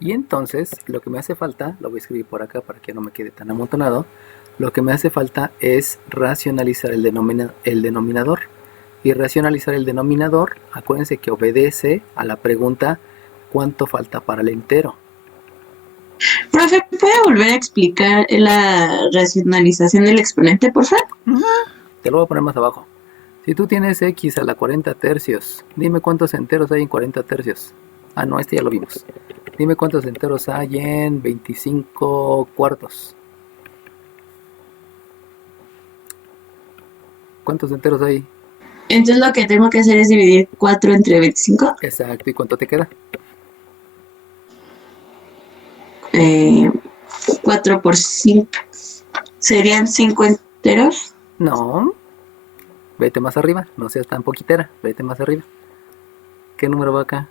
Y entonces, lo que me hace falta, lo voy a escribir por acá para que no me quede tan amontonado, lo que me hace falta es racionalizar el denominador. Y racionalizar el denominador, acuérdense que obedece a la pregunta ¿cuánto falta para el entero? Profe, ¿puede volver a explicar la racionalización del exponente, por favor? Te lo voy a poner más abajo. Si tú tienes x a la 40 tercios, dime cuántos enteros hay en 40 tercios. Ah, no, este ya lo vimos. Dime cuántos enteros hay en 25 cuartos. ¿Cuántos enteros hay? Entonces lo que tengo que hacer es dividir 4 entre 25. Exacto, ¿y cuánto te queda? 4 por 5. ¿Serían 5 enteros? No, vete más arriba, no seas tan poquitera, vete más arriba. ¿Qué número va acá?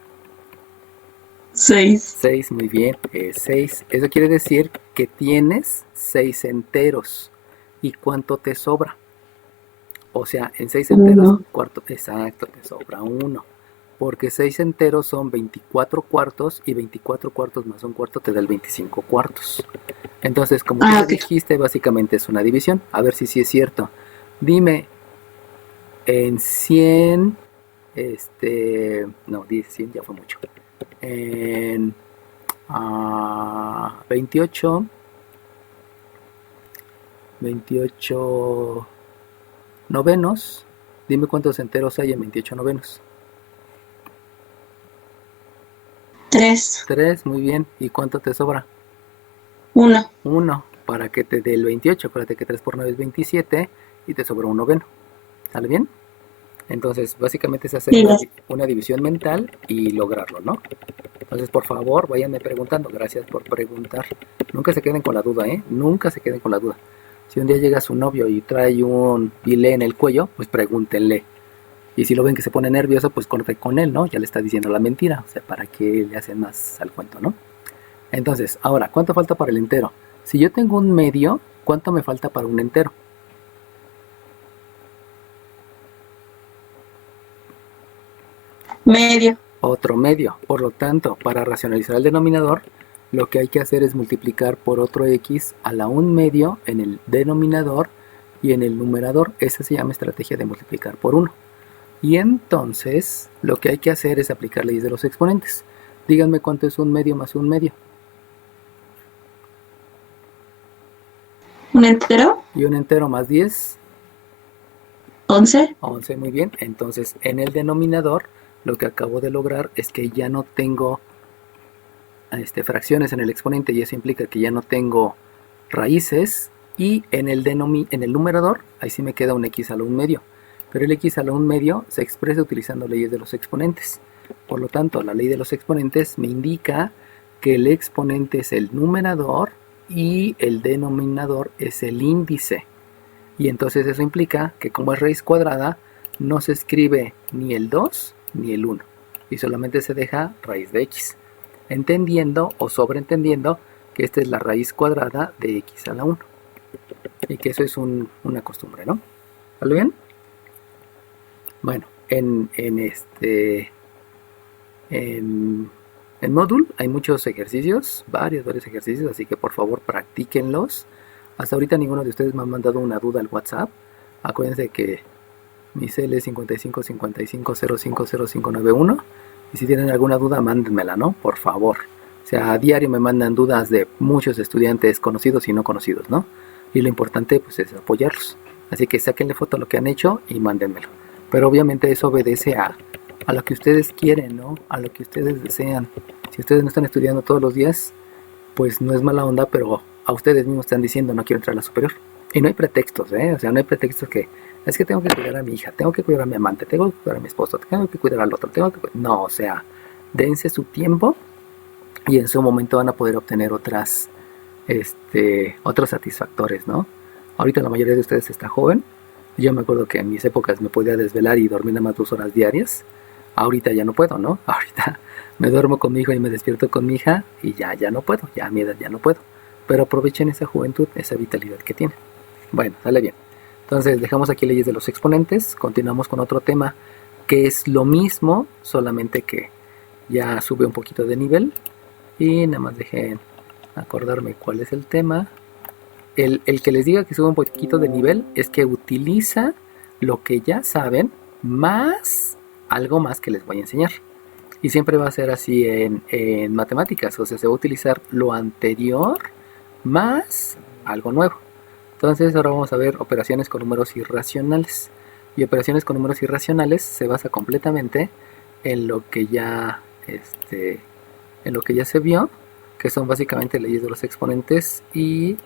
6. 6, muy bien, es 6. Eso quiere decir que tienes 6 enteros. ¿Y cuánto te sobra? O sea, en 6 enteros, Uno. cuarto, exacto, te sobra 1. Porque 6 enteros son 24 cuartos y 24 cuartos más un cuarto te da el 25 cuartos. Entonces, como tú ya Ok. dijiste, básicamente es una división. A ver si sí es cierto. Dime, en 100, no, 100 ya fue mucho. En 28 novenos, dime cuántos enteros hay en 28 novenos. 3. 3, muy bien. ¿Y cuánto te sobra? 1. 1, para que te dé el 28. Acuérdate que 3 por 9 es 27 y te sobra un noveno. ¿Sale bien? Entonces, básicamente es hacer Sí. una división mental y lograrlo, ¿no? Entonces, por favor, váyanme preguntando. Gracias por preguntar. Nunca se queden con la duda, ¿eh? Nunca se queden con la duda. Si un día llega su novio y trae un bilé en el cuello, pues pregúntenle. Y si lo ven que se pone nervioso, pues corte con él, ¿no? Ya le está diciendo la mentira. O sea, ¿para qué le hacen más al cuento, no? Entonces, ahora, ¿cuánto falta para el entero? Si yo tengo un medio, ¿cuánto me falta para un entero? Medio. Otro medio. Por lo tanto, para racionalizar el denominador, lo que hay que hacer es multiplicar por otro x a la 1 medio en el denominador y en el numerador. Esa se llama estrategia de multiplicar por 1. Y entonces, lo que hay que hacer es aplicar leyes de los exponentes. Díganme cuánto es un medio más un medio. ¿Un entero? Y un entero más 10, 11. 11, muy bien. Entonces, en el denominador, lo que acabo de lograr es que ya no tengo fracciones en el exponente y eso implica que ya no tengo raíces. Y en el numerador, ahí sí me queda un x a la 1 medio. Pero el x a la 1 medio se expresa utilizando leyes de los exponentes. Por lo tanto, la ley de los exponentes me indica que el exponente es el numerador y el denominador es el índice. Y entonces eso implica que como es raíz cuadrada, no se escribe ni el 2 ni el 1. Y solamente se deja raíz de x. Entendiendo o sobreentendiendo que esta es la raíz cuadrada de x a la 1. Y que eso es una costumbre, ¿no? ¿Sale bien? Bueno, en Moodle hay muchos ejercicios, varios ejercicios, así que por favor practíquenlos. Hasta ahorita ninguno de ustedes me ha mandado una duda al WhatsApp. Acuérdense que mi cel es 55 55 05 0591. Y si tienen alguna duda, mándenmela, ¿no? Por favor. O sea, a diario me mandan dudas de muchos estudiantes conocidos y no conocidos, ¿no? Y lo importante, pues, es apoyarlos. Así que sáquenle foto a lo que han hecho y mándenmelo. Pero obviamente eso obedece a lo que ustedes quieren, ¿no? A lo que ustedes desean. Si ustedes no están estudiando todos los días, pues no es mala onda, pero a ustedes mismos están diciendo no quiero entrar a la superior. Y no hay pretextos, ¿eh? O sea, no hay pretextos que es que tengo que cuidar a mi hija, tengo que cuidar a mi amante, tengo que cuidar a mi esposo, tengo que cuidar al otro, No, o sea, dense su tiempo y en su momento van a poder obtener otros satisfactores, ¿no? Ahorita la mayoría de ustedes está joven. Yo me acuerdo que en mis épocas me podía desvelar y dormir nada más 2 horas diarias. Ahorita ya no puedo, ¿no? Ahorita me duermo con mi hijo y me despierto con mi hija y ya no puedo, ya a mi edad ya no puedo. Pero aprovechen esa juventud, esa vitalidad que tienen. Bueno, sale bien. Entonces dejamos aquí leyes de los exponentes, continuamos con otro tema que es lo mismo, solamente que ya sube un poquito de nivel. Y nada más dejen acordarme cuál es el tema. El que les diga que sube un poquito de nivel es que utiliza lo que ya saben más algo más que les voy a enseñar. Y siempre va a ser así en matemáticas, o sea, se va a utilizar lo anterior más algo nuevo. Entonces ahora vamos a ver operaciones con números irracionales. Y operaciones con números irracionales se basa completamente en lo que ya se vio, que son básicamente leyes de los exponentes y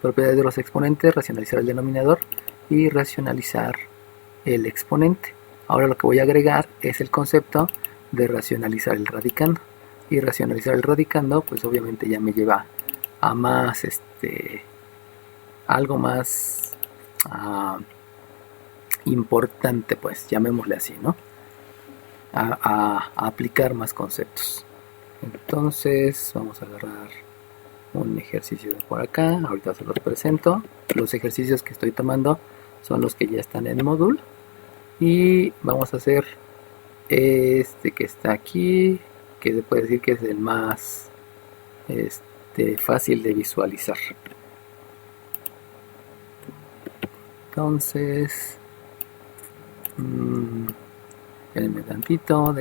propiedades de los exponentes, racionalizar el denominador y racionalizar el exponente. Ahora lo que voy a agregar es el concepto de racionalizar el radicando. Y racionalizar el radicando, pues obviamente ya me lleva a más algo más importante, pues, llamémosle así, ¿no? A aplicar más conceptos. Entonces, vamos a agarrar un ejercicio de por acá. Ahorita se los presento. Los ejercicios que estoy tomando son los que ya están en Moodle. Y vamos a hacer este que está aquí, que se puede decir que es el más fácil de visualizar. Entonces, espérenme tantito,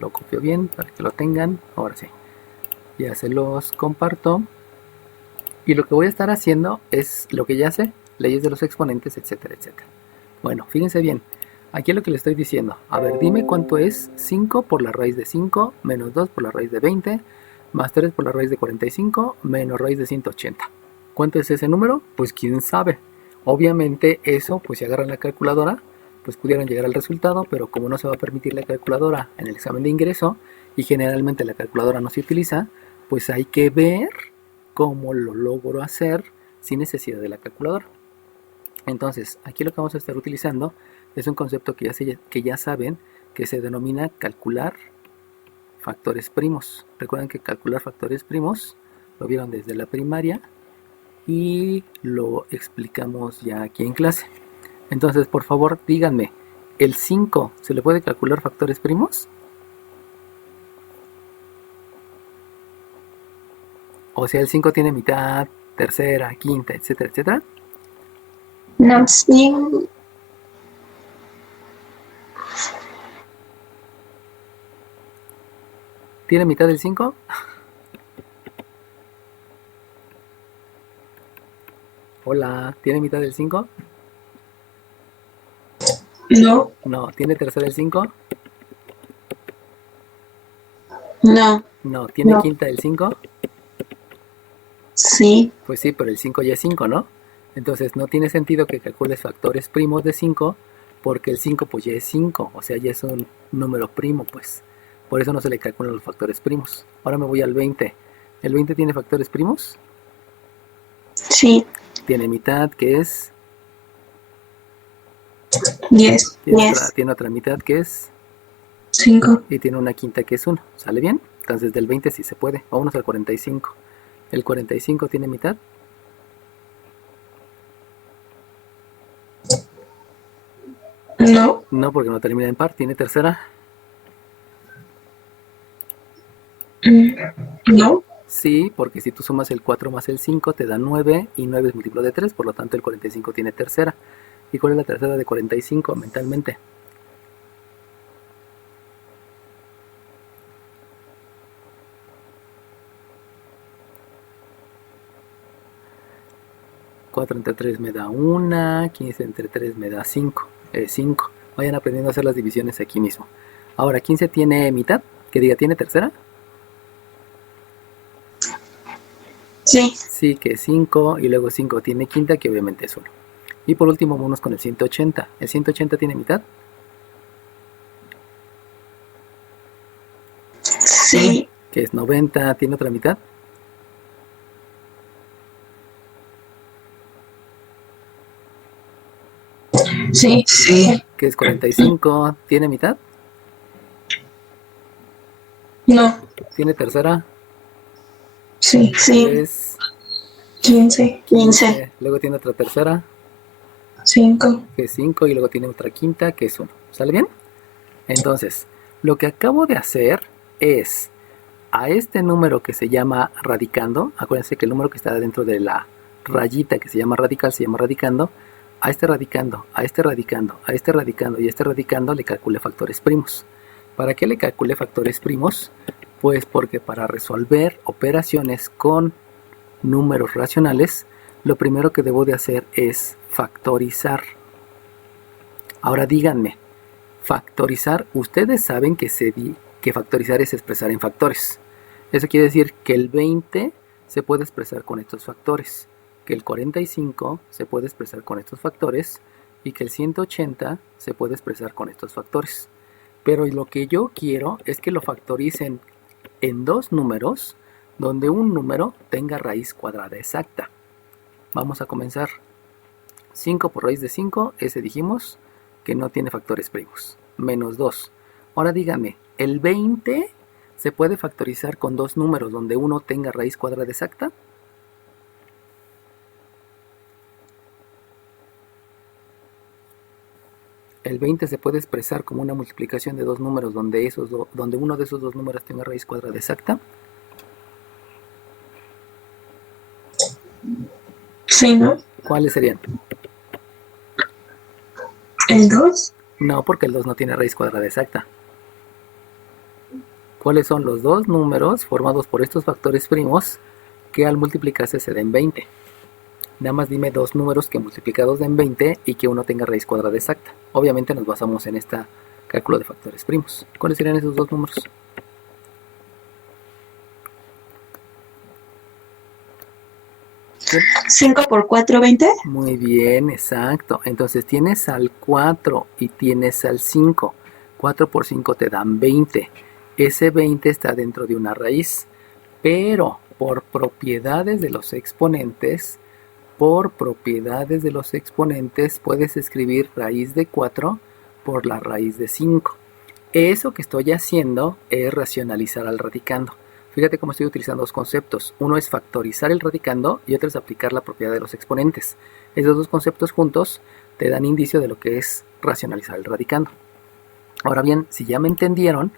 lo copio bien para que lo tengan. Ahora sí, ya se los comparto. Y lo que voy a estar haciendo es lo que ya sé, leyes de los exponentes, etcétera, etcétera. Bueno, fíjense bien, aquí es lo que le estoy diciendo. A ver, dime cuánto es 5 por la raíz de 5, menos 2 por la raíz de 20, más 3 por la raíz de 45, menos raíz de 180. ¿Cuánto es ese número? Pues quién sabe. Obviamente eso, pues si agarran la calculadora, pues pudieran llegar al resultado, pero como no se va a permitir la calculadora en el examen de ingreso, y generalmente la calculadora no se utiliza, pues hay que ver cómo lo logro hacer sin necesidad de la calculadora. Entonces, aquí lo que vamos a estar utilizando es un concepto que ya saben, que se denomina calcular factores primos. Recuerden que calcular factores primos lo vieron desde la primaria y lo explicamos ya aquí en clase. Entonces, por favor, díganme, ¿el 5 se le puede calcular factores primos? O sea, el 5 tiene mitad, tercera, quinta, etcétera, etcétera. No, sí. ¿Tiene mitad del 5? Hola, ¿tiene mitad del 5? No, No, ¿tiene tercera del 5? no, No, ¿tiene No. quinta del 5? sí, Pues sí, pero el 5 ya es 5, ¿no? Entonces no tiene sentido que calcules factores primos de 5 porque el 5 pues ya es 5, o sea, ya es un número primo, pues. Por eso no se le calculan los factores primos. Ahora me voy al 20. ¿El 20 tiene factores primos? sí, Tiene mitad, que es... 10, Tiene otra mitad, que es... 5, Y tiene una quinta, que es 1. ¿Sale bien? Entonces del 20 sí se puede. Vámonos al 45. ¿El 45 tiene mitad? no, No, porque no termina en par. ¿Tiene tercera? no, Sí, porque si tú sumas el 4 más el 5 te da 9 y 9 es múltiplo de 3, por lo tanto el 45 tiene tercera. ¿Y cuál es la tercera de 45 mentalmente? Cuatro entre 3 me da 1, 15 entre 3 me da 5. 5. Vayan aprendiendo a hacer las divisiones aquí mismo. Ahora, 15 tiene mitad, que diga, ¿tiene tercera? sí, Sí, que es 5, y luego 5 tiene quinta, que obviamente es 1. Y por último vamos con el 180. ¿El 180 tiene mitad? sí, Que es 90, ¿tiene otra mitad? sí, sí, Que es 45, ¿tiene mitad? no, ¿Tiene tercera? sí, Que es 15, 15. Luego tiene otra tercera, 5, que es 5, y luego tiene otra quinta, que es 1. ¿Sale bien? Entonces, lo que acabo de hacer es a este número que se llama radicando, acuérdense que el número que está dentro de la rayita que se llama radical se llama radicando, a este radicando, a este radicando, a este radicando y a este radicando le calculé factores primos. ¿Para qué le calculé factores primos? Pues porque para resolver operaciones con números racionales, lo primero que debo de hacer es factorizar. Ahora díganme, factorizar, ustedes saben que factorizar es expresar en factores. Eso quiere decir que el 20 se puede expresar con estos factores, que el 45 se puede expresar con estos factores y que el 180 se puede expresar con estos factores. Pero lo que yo quiero es que lo factoricen en dos números donde un número tenga raíz cuadrada exacta. Vamos a comenzar. 5 por raíz de 5, ese dijimos que no tiene factores primos. Menos 2. Ahora dígame, ¿el 20 se puede factorizar con dos números donde uno tenga raíz cuadrada exacta? El 20 se puede expresar como una multiplicación de dos números donde uno de esos dos números tenga raíz cuadrada exacta. Sí, ¿no? ¿Cuáles serían? ¿El 2? No, porque el 2 no tiene raíz cuadrada exacta. ¿Cuáles son los dos números formados por estos factores primos que al multiplicarse se den 20? Nada más dime dos números que multiplicados den 20 y que uno tenga raíz cuadrada exacta. Obviamente nos basamos en este cálculo de factores primos. ¿Cuáles serían esos dos números? ¿Sí? 5 por 4, 20. Muy bien, exacto. Entonces tienes al 4 y tienes al 5. 4 por 5 te dan 20. Ese 20 está dentro de una raíz, pero por propiedades de los exponentes, puedes escribir raíz de 4 por la raíz de 5. Eso que estoy haciendo es racionalizar al radicando. Fíjate cómo estoy utilizando dos conceptos. Uno es factorizar el radicando y otro es aplicar la propiedad de los exponentes. Esos dos conceptos juntos te dan indicio de lo que es racionalizar el radicando. Ahora bien, si ya me entendieron,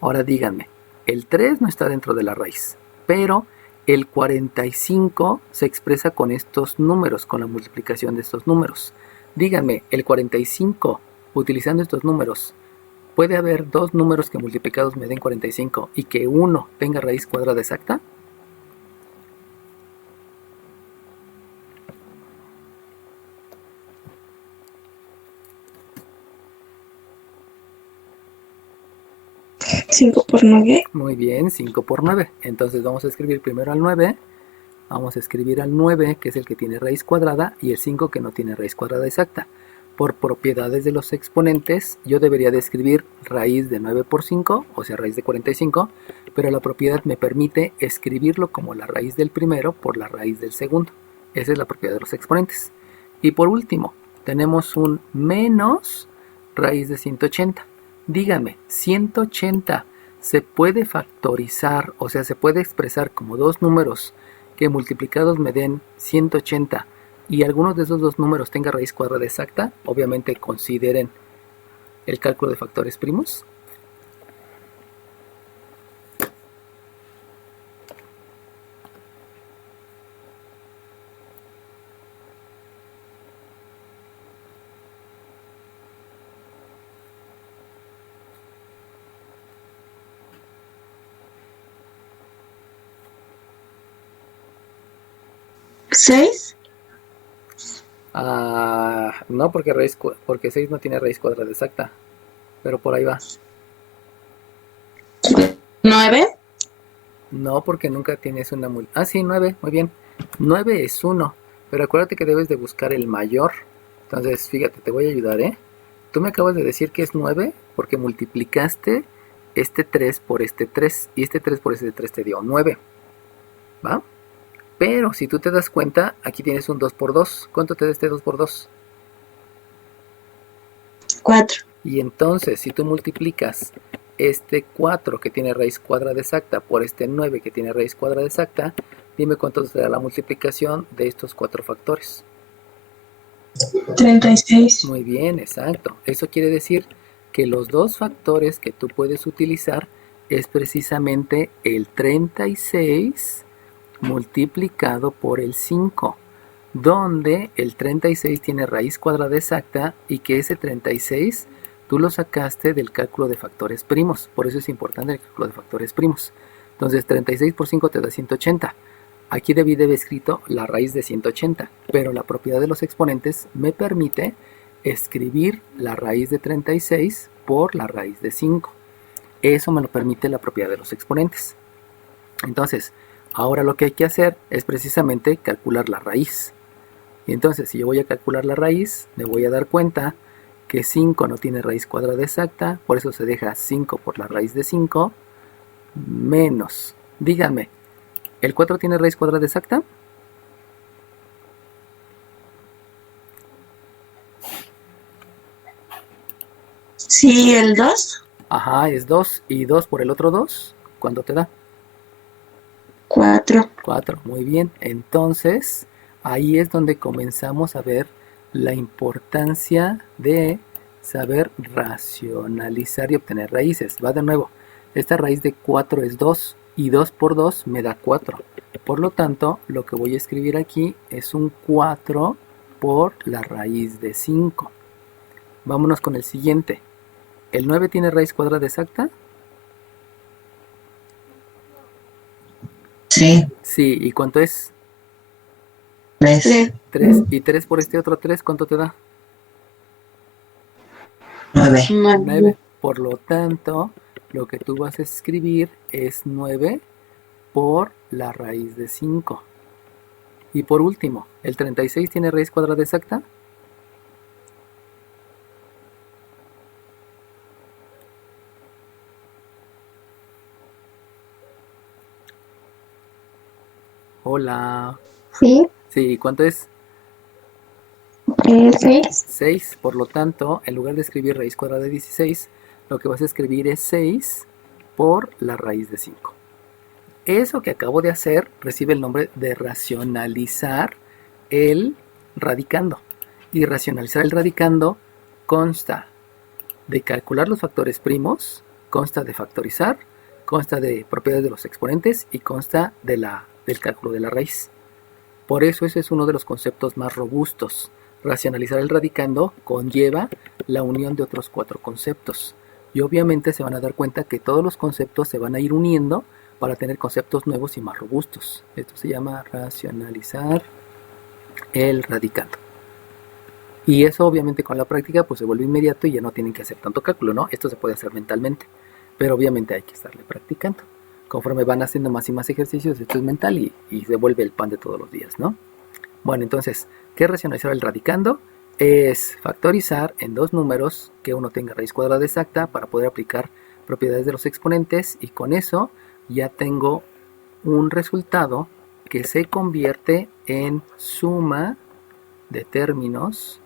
ahora díganme, el 3 no está dentro de la raíz, pero el 45 se expresa con estos números, con la multiplicación de estos números. Díganme, el 45, utilizando estos números, ¿puede haber dos números que multiplicados me den 45 y que uno tenga raíz cuadrada exacta? ¿5 por 9? Muy bien, 5 por 9. Entonces vamos a escribir primero al 9. Vamos a escribir al 9, que es el que tiene raíz cuadrada, y el 5 que no tiene raíz cuadrada exacta. Por propiedades de los exponentes, yo debería de escribir raíz de 9 por 5, o sea, raíz de 45, pero la propiedad me permite escribirlo como la raíz del primero por la raíz del segundo. Esa es la propiedad de los exponentes. Y por último, tenemos un menos raíz de 180. Díganme, 180 se puede factorizar, o sea, se puede expresar como dos números que multiplicados me den 180 y algunos de esos dos números tenga raíz cuadrada exacta. Obviamente consideren el cálculo de factores primos. ¿6? No, porque 6 no tiene raíz cuadrada exacta, pero por ahí va. 9. No, porque nunca tienes una sí, 9, muy bien. 9 es 1, pero acuérdate que debes de buscar el mayor. Entonces, fíjate, te voy a ayudar, ¿eh? Tú me acabas de decir que es 9 porque multiplicaste este 3 por este 3 y este 3 por este 3 te dio 9, ¿va? Pero si tú te das cuenta, aquí tienes un 2 por 2. ¿Cuánto te da este 2 por 2? 4. Y entonces, si tú multiplicas este 4 que tiene raíz cuadrada exacta por este 9 que tiene raíz cuadrada exacta, dime cuánto te da la multiplicación de estos cuatro factores. 36. Muy bien, exacto. Eso quiere decir que los dos factores que tú puedes utilizar es precisamente el 36 multiplicado por el 5, donde el 36 tiene raíz cuadrada exacta y que ese 36 tú lo sacaste del cálculo de factores primos. Por eso es importante el cálculo de factores primos. Entonces 36 por 5 te da 180. Aquí debí de haber escrito la raíz de 180, pero la propiedad de los exponentes me permite escribir la raíz de 36 por la raíz de 5. Eso me lo permite la propiedad de los exponentes. Entonces, ahora lo que hay que hacer es precisamente calcular la raíz. Y entonces, si yo voy a calcular la raíz, me voy a dar cuenta que 5 no tiene raíz cuadrada exacta, por eso se deja 5 por la raíz de 5, menos, díganme, ¿el 4 tiene raíz cuadrada exacta? Sí, el 2, Ajá, es 2. ¿Y 2 por el otro 2? ¿Cuánto te da? 4. 4. Muy bien. Entonces, ahí es donde comenzamos a ver la importancia de saber racionalizar y obtener raíces. Va de nuevo. Esta raíz de 4 es 2 y 2 por 2 me da 4. Por lo tanto, lo que voy a escribir aquí es un 4 por la raíz de 5. Vámonos con el siguiente. ¿El 9 tiene raíz cuadrada exacta? Sí, Sí. ¿Y cuánto es? 3, 3. ¿Y 3 por este otro 3 cuánto te da? 9. 9. Por lo tanto, lo que tú vas a escribir es 9 por la raíz de 5. Y por último, ¿el 36 tiene raíz cuadrada exacta? Hola. Sí, Sí, ¿cuánto es? 6. 6. Por lo tanto, en lugar de escribir raíz cuadrada de 16, lo que vas a escribir es 6 por la raíz de 5. Eso que acabo de hacer recibe el nombre de racionalizar el radicando. Y racionalizar el radicando consta de calcular los factores primos, consta de factorizar, consta de propiedades de los exponentes y consta del cálculo de la raíz. Por eso ese es uno de los conceptos más robustos. Racionalizar el radicando conlleva la unión de otros 4 conceptos. Y obviamente se van a dar cuenta que todos los conceptos se van a ir uniendo para tener conceptos nuevos y más robustos. Esto se llama racionalizar el radicando. Y eso obviamente con la práctica pues se vuelve inmediato y ya no tienen que hacer tanto cálculo, ¿no? Esto se puede hacer mentalmente, pero obviamente hay que estarle practicando. Conforme van haciendo más y más ejercicios, esto es mental y se vuelve el pan de todos los días, ¿no? Bueno, entonces, ¿qué es racionalizar el radicando? Es factorizar en 2 números que uno tenga raíz cuadrada exacta para poder aplicar propiedades de los exponentes y con eso ya tengo un resultado que se convierte en suma de términos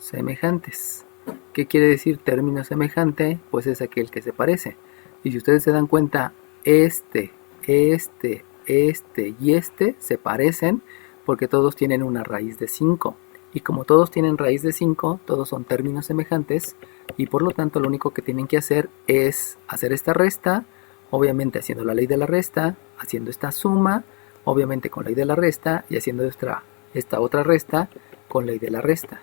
semejantes. ¿Qué quiere decir término semejante? Pues es aquel que se parece. Y si ustedes se dan cuenta, este y este se parecen porque todos tienen una raíz de 5. Y como todos tienen raíz de 5, todos son términos semejantes y por lo tanto lo único que tienen que hacer es hacer esta resta, obviamente haciendo la ley de la resta, haciendo esta suma, obviamente con ley de la resta y haciendo esta otra resta con ley de la resta.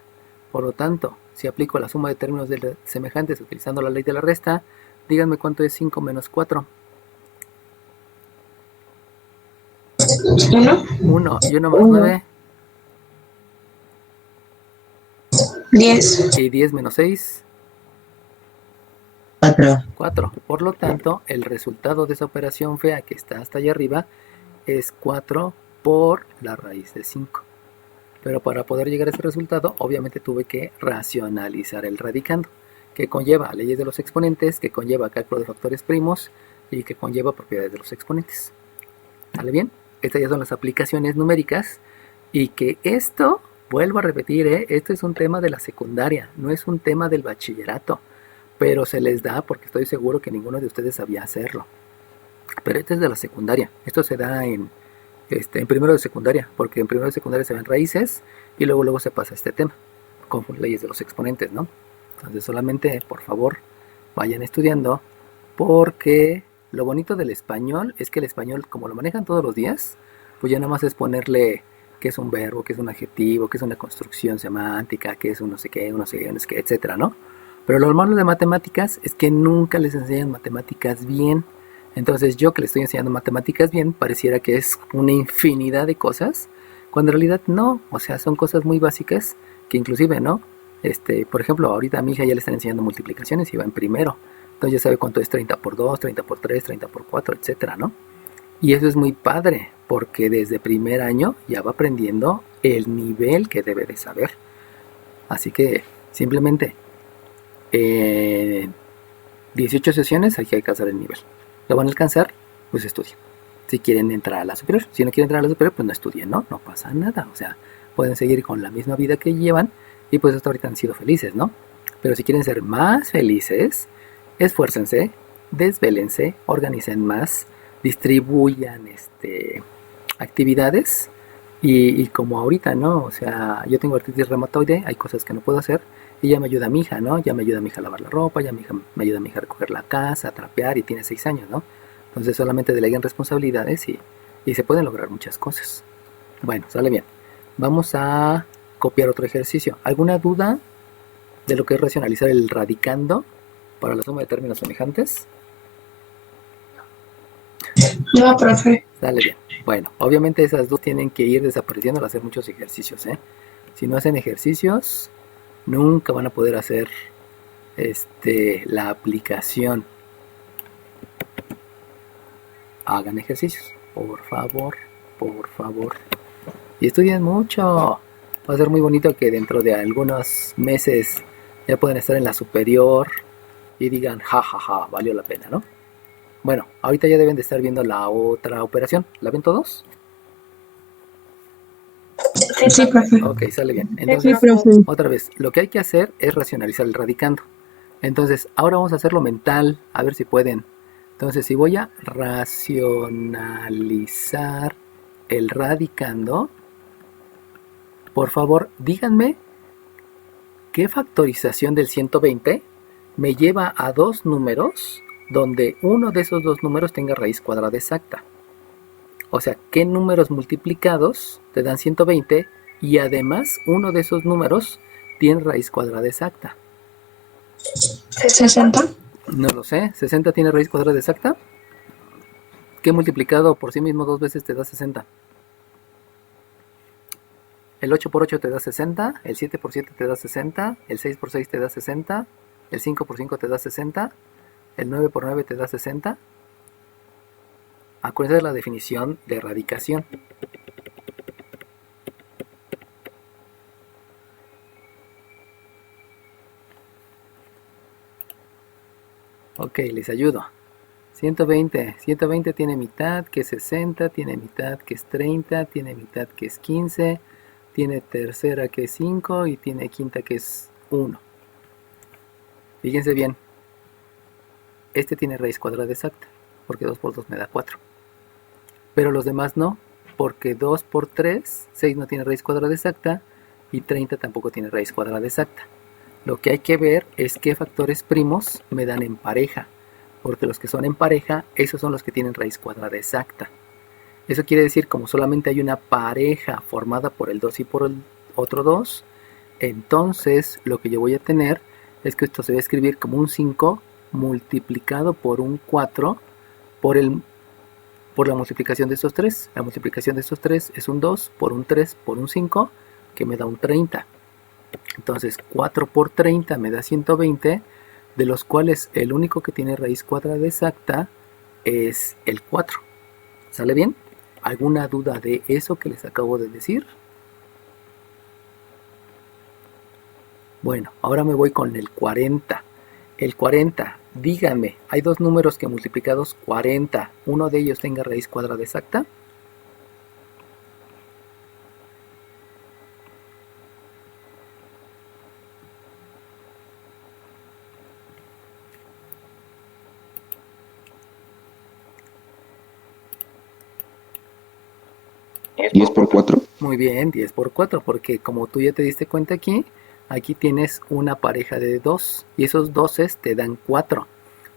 Por lo tanto, si aplico la suma de términos semejantes utilizando la ley de la resta, díganme cuánto es 5 menos 4. 1, 1 y 1 más 9 10. y 10 menos 6, 4. 4. Por lo tanto, el resultado de esa operación fea que está hasta allá arriba es 4 por la raíz de 5. Pero para poder llegar a ese resultado, obviamente tuve que racionalizar el radicando, que conlleva leyes de los exponentes, que conlleva cálculo de factores primos y que conlleva propiedades de los exponentes. ¿Sale bien? Estas ya son las aplicaciones numéricas y que esto, vuelvo a repetir, esto es un tema de la secundaria, no es un tema del bachillerato, pero se les da porque estoy seguro que ninguno de ustedes sabía hacerlo. Pero esto es de la secundaria, esto se da en primero de secundaria, porque en primero de secundaria se ven raíces y luego se pasa este tema, con leyes de los exponentes, ¿no? Entonces solamente, por favor, vayan estudiando, porque lo bonito del español es que el español, como lo manejan todos los días, pues ya nada más es ponerle qué es un verbo, qué es un adjetivo, qué es una construcción semántica, qué es un no sé qué, etcétera, ¿no? Pero lo malo de matemáticas es que nunca les enseñan matemáticas bien. Entonces yo que le estoy enseñando matemáticas bien, pareciera que es una infinidad de cosas, cuando en realidad no, o sea, son cosas muy básicas que inclusive, ¿no? Por ejemplo, ahorita a mi hija ya le están enseñando multiplicaciones y va en primero, entonces ya sabe cuánto es 30 por 2, 30 por 3, 30 por 4, etcétera, ¿no? Y eso es muy padre, porque desde primer año ya va aprendiendo el nivel que debe de saber. Así que simplemente 18 sesiones hay que alcanzar el nivel. ¿Lo van a alcanzar? Pues estudien. Si quieren entrar a la superior. Si no quieren entrar a la superior, pues no estudien, ¿no? No pasa nada. O sea, pueden seguir con la misma vida que llevan y pues hasta ahorita han sido felices, ¿no? Pero si quieren ser más felices, esfuércense, desvélense, organicen más, distribuyan actividades y como ahorita, ¿no? O sea, yo tengo artritis reumatoide, hay cosas que no puedo hacer y ya me ayuda mi hija, ¿no? Ya me ayuda mi hija a lavar la ropa, me ayuda mi hija a recoger la casa, a trapear y tiene 6 años, ¿no? Entonces solamente deleguen responsabilidades y se pueden lograr muchas cosas. Bueno, sale bien. Vamos a copiar otro ejercicio. ¿Alguna duda de lo que es racionalizar el radicando para la suma de términos semejantes? No, profe. Sale bien. Bueno, obviamente esas dos tienen que ir desapareciendo al hacer muchos ejercicios, ¿eh? Si no hacen ejercicios, nunca van a poder hacer la aplicación. Hagan ejercicios, por favor, por favor. Y estudien mucho. Va a ser muy bonito que dentro de algunos meses ya puedan estar en la superior y digan, ja, ja, ja, valió la pena, ¿no? Bueno, ahorita ya deben de estar viendo la otra operación. ¿La ven todos? Sí, profe. Ok, sale bien. Entonces, otra vez, lo que hay que hacer es racionalizar el radicando. Entonces, ahora vamos a hacerlo mental, a ver si pueden. Entonces, si voy a racionalizar el radicando, por favor, díganme qué factorización del 120 me lleva a dos números donde uno de esos dos números tenga raíz cuadrada exacta. O sea, qué números multiplicados te dan 120 y además uno de esos números tiene raíz cuadrada exacta. 60. No lo sé, ¿60 tiene raíz cuadrada exacta? ¿Qué multiplicado por sí mismo dos veces te da 60? El 8 por 8 te da 60, el 7 por 7 te da 60, el 6 por 6 te da 60, el 5 por 5 te da 60, el 9 por 9 te da 60. Acuérdense de la definición de radicación. Ok, les ayudo. 120 tiene mitad que es 60, tiene mitad que es 30, tiene mitad que es 15, tiene tercera que es 5 y tiene quinta que es 1. Fíjense bien, este tiene raíz cuadrada exacta, porque 2 por 2 me da 4. Pero los demás no, porque 2 por 3, 6 no tiene raíz cuadrada exacta y 30 tampoco tiene raíz cuadrada exacta. Lo que hay que ver es qué factores primos me dan en pareja, porque los que son en pareja, esos son los que tienen raíz cuadrada exacta. Eso quiere decir, como solamente hay una pareja formada por el 2 y por el otro 2, entonces lo que yo voy a tener es que esto se va a escribir como un 5 multiplicado por un 4 por la multiplicación de estos 3. La multiplicación de estos 3 es un 2 por un 3 por un 5, que me da un 30. Entonces 4 por 30 me da 120, de los cuales el único que tiene raíz cuadrada exacta es el 4. ¿Sale bien? ¿Alguna duda de eso que les acabo de decir? Bueno, ahora me voy con el 40. El 40, díganme, hay dos números que multiplicados 40, uno de ellos tenga raíz cuadrada exacta. ¿10 por 4? Muy bien, 10 por 4, porque como tú ya te diste cuenta aquí tienes una pareja de 2 y esos 12 te dan 4.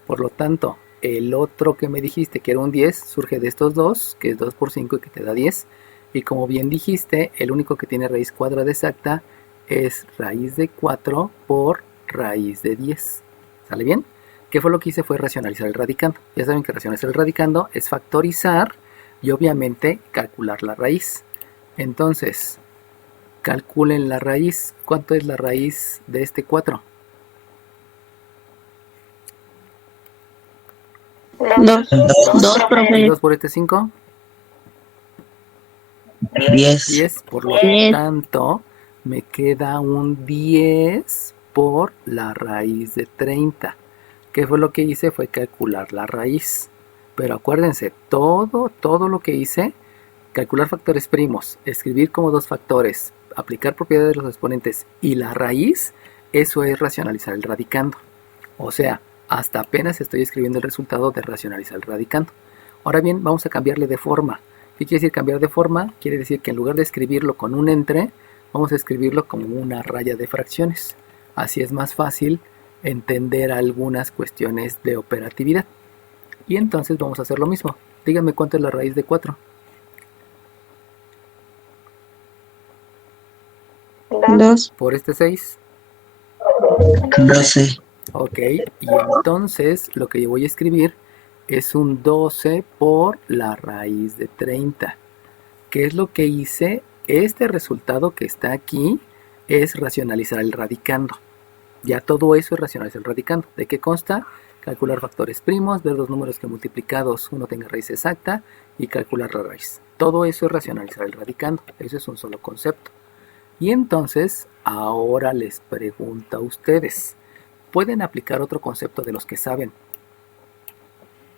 Por lo tanto, el otro que me dijiste que era un 10 surge de estos dos, que es 2 por 5 y que te da 10. Y como bien dijiste, el único que tiene raíz cuadrada exacta es raíz de 4 por raíz de 10. ¿Sale bien? ¿Qué fue lo que hice? Fue racionalizar el radicando. Ya saben que racionalizar el radicando es factorizar y obviamente calcular la raíz. Entonces, calculen la raíz. ¿Cuánto es la raíz de este 4? 2. 2, profe. ¿Y 2 por este 5? 10. 10. Por lo 10. tanto, me queda un 10 por la raíz de 30. ¿Qué fue lo que hice? Fue calcular la raíz. Pero acuérdense, todo lo que hice, calcular factores primos, escribir como dos factores, aplicar propiedades de los exponentes y la raíz, Eso es racionalizar el radicando. O sea, hasta apenas estoy escribiendo el resultado de racionalizar el radicando. Ahora bien, vamos a cambiarle de forma. ¿Qué quiere decir cambiar de forma? Quiere decir que en lugar de escribirlo con un entre, vamos a escribirlo como una raya de fracciones. Así es más fácil entender algunas cuestiones de operatividad. Y entonces vamos a hacer lo mismo. Díganme cuánto es la raíz de 4. 2. Por este 6. 12. Ok, y entonces lo que yo voy a escribir es un 12 por la raíz de 30. ¿Qué es lo que hice? Este resultado que está aquí es racionalizar el radicando. Ya todo eso es racionalizar el radicando. ¿De qué consta? Calcular factores primos, ver los números que multiplicados uno tenga raíz exacta y calcular la raíz. Todo eso es racionalizar el radicando. Eso es un solo concepto. Y entonces, ahora les pregunto a ustedes, ¿pueden aplicar otro concepto de los que saben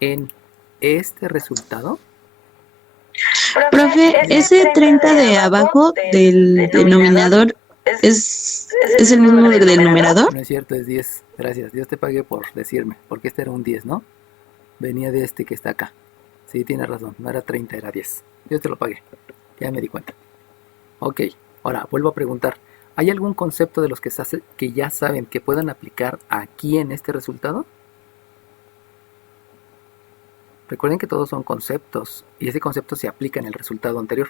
en este resultado? Profe, ese 30 de abajo del denominador es el mismo del numerador. No es cierto, es 10. Gracias, Dios te pague por decirme, porque este era un 10, ¿no? Venía de este que está acá. Sí, tienes razón, no era 30, era 10. Dios te lo pague, ya me di cuenta. Ok, ahora vuelvo a preguntar, ¿hay algún concepto de los que ya saben que puedan aplicar aquí en este resultado? Recuerden que todos son conceptos y ese concepto se aplica en el resultado anterior.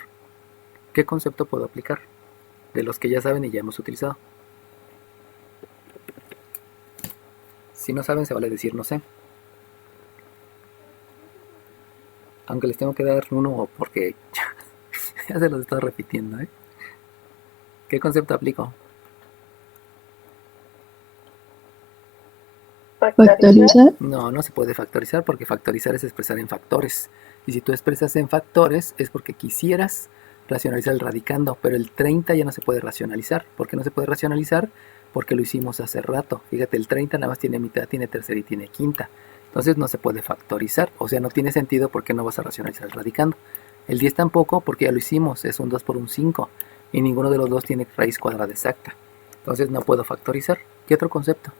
¿Qué concepto puedo aplicar? De los que ya saben y ya hemos utilizado. Si no saben, se vale decir no sé. Aunque les tengo que dar uno porque ya se los estoy repitiendo, ¿eh? ¿Qué concepto aplico? Factorizar. No, no se puede factorizar porque factorizar es expresar en factores. Y si tú expresas en factores es porque quisieras racionalizar el radicando, pero el 30 ya no se puede racionalizar. ¿Por qué no se puede racionalizar? Porque lo hicimos hace rato. Fíjate, el 30 nada más tiene mitad, tiene tercera y tiene quinta. Entonces no se puede factorizar. O sea, no tiene sentido porque no vas a racionalizar el radicando. El 10 tampoco porque ya lo hicimos, es un 2 por un 5. Y ninguno de los dos tiene raíz cuadrada exacta. Entonces no puedo factorizar. ¿Qué otro concepto?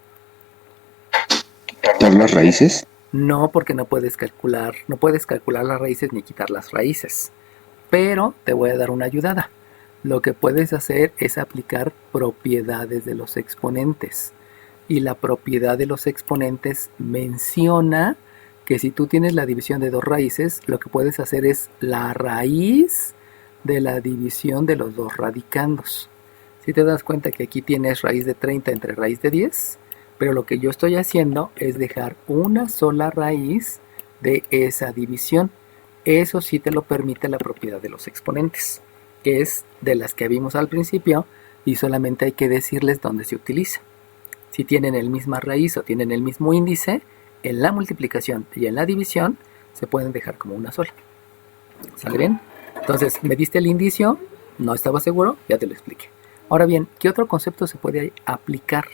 ¿Quitar las raíces? No, porque no puedes calcular las raíces ni quitar las raíces. Pero te voy a dar una ayudada. Lo que puedes hacer es aplicar propiedades de los exponentes. Y la propiedad de los exponentes menciona que si tú tienes la división de dos raíces, lo que puedes hacer es la raíz de la división de los dos radicandos. Si te das cuenta que aquí tienes raíz de 30 entre raíz de 10, pero lo que yo estoy haciendo es dejar una sola raíz de esa división. Eso sí te lo permite la propiedad de los exponentes, que es de las que vimos al principio y solamente hay que decirles dónde se utiliza. Si tienen el misma raíz o tienen el mismo índice, en la multiplicación y en la división se pueden dejar como una sola. ¿Sale bien? Entonces, me diste el indicio, no estaba seguro, ya te lo expliqué. Ahora bien, ¿qué otro concepto se puede aplicar?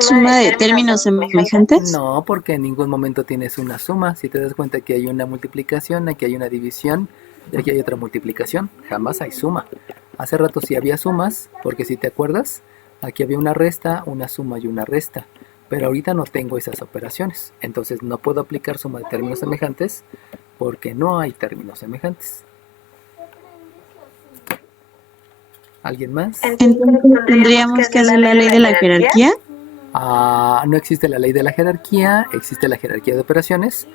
Suma de términos semejantes. No, porque en ningún momento tienes una suma. Si te das cuenta que hay una multiplicación, aquí hay una división y aquí hay otra multiplicación, jamás hay suma. Hace rato sí había sumas, porque si te acuerdas, aquí había una resta, una suma y una resta. Pero ahorita no tengo esas operaciones, entonces no puedo aplicar suma de términos semejantes porque no hay términos semejantes. ¿Alguien más? Entonces tendríamos que hacer la ley de la jerarquía. No existe la ley de la jerarquía, existe la jerarquía de operaciones,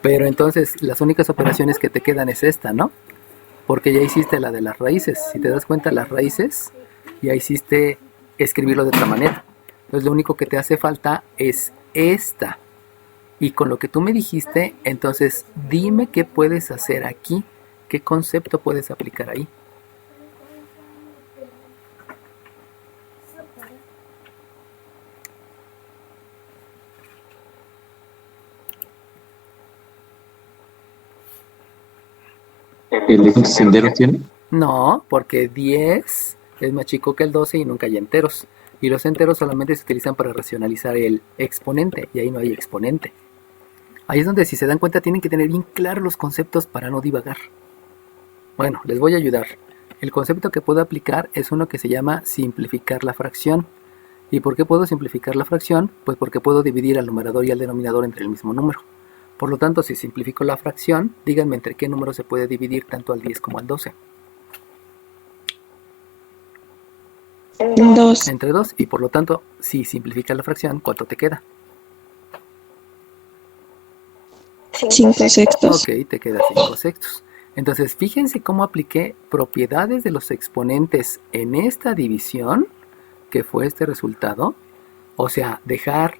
pero entonces las únicas operaciones que te quedan es esta, ¿no? Porque ya hiciste la de las raíces. Si te das cuenta, las raíces ya hiciste escribirlo de otra manera. Entonces lo único que te hace falta es esta. Y con lo que tú me dijiste, entonces dime qué puedes hacer aquí, qué concepto puedes aplicar ahí. ¿El de cuántos enteros tiene? No, porque 10 es más chico que el 12 y nunca hay enteros. Y los enteros solamente se utilizan para racionalizar el exponente, y ahí no hay exponente. Ahí es donde, si se dan cuenta, tienen que tener bien claros los conceptos para no divagar. Bueno, les voy a ayudar. El concepto que puedo aplicar es uno que se llama simplificar la fracción. ¿Y por qué puedo simplificar la fracción? Pues porque puedo dividir al numerador y al denominador entre el mismo número. Por lo tanto, si simplifico la fracción, díganme entre qué número se puede dividir tanto al 10 como al 12. 2. Entre 2, y por lo tanto, si simplificas la fracción, ¿cuánto te queda? 5 sextos. Ok, te queda 5 sextos. Entonces, fíjense cómo apliqué propiedades de los exponentes en esta división, que fue este resultado. O sea, dejar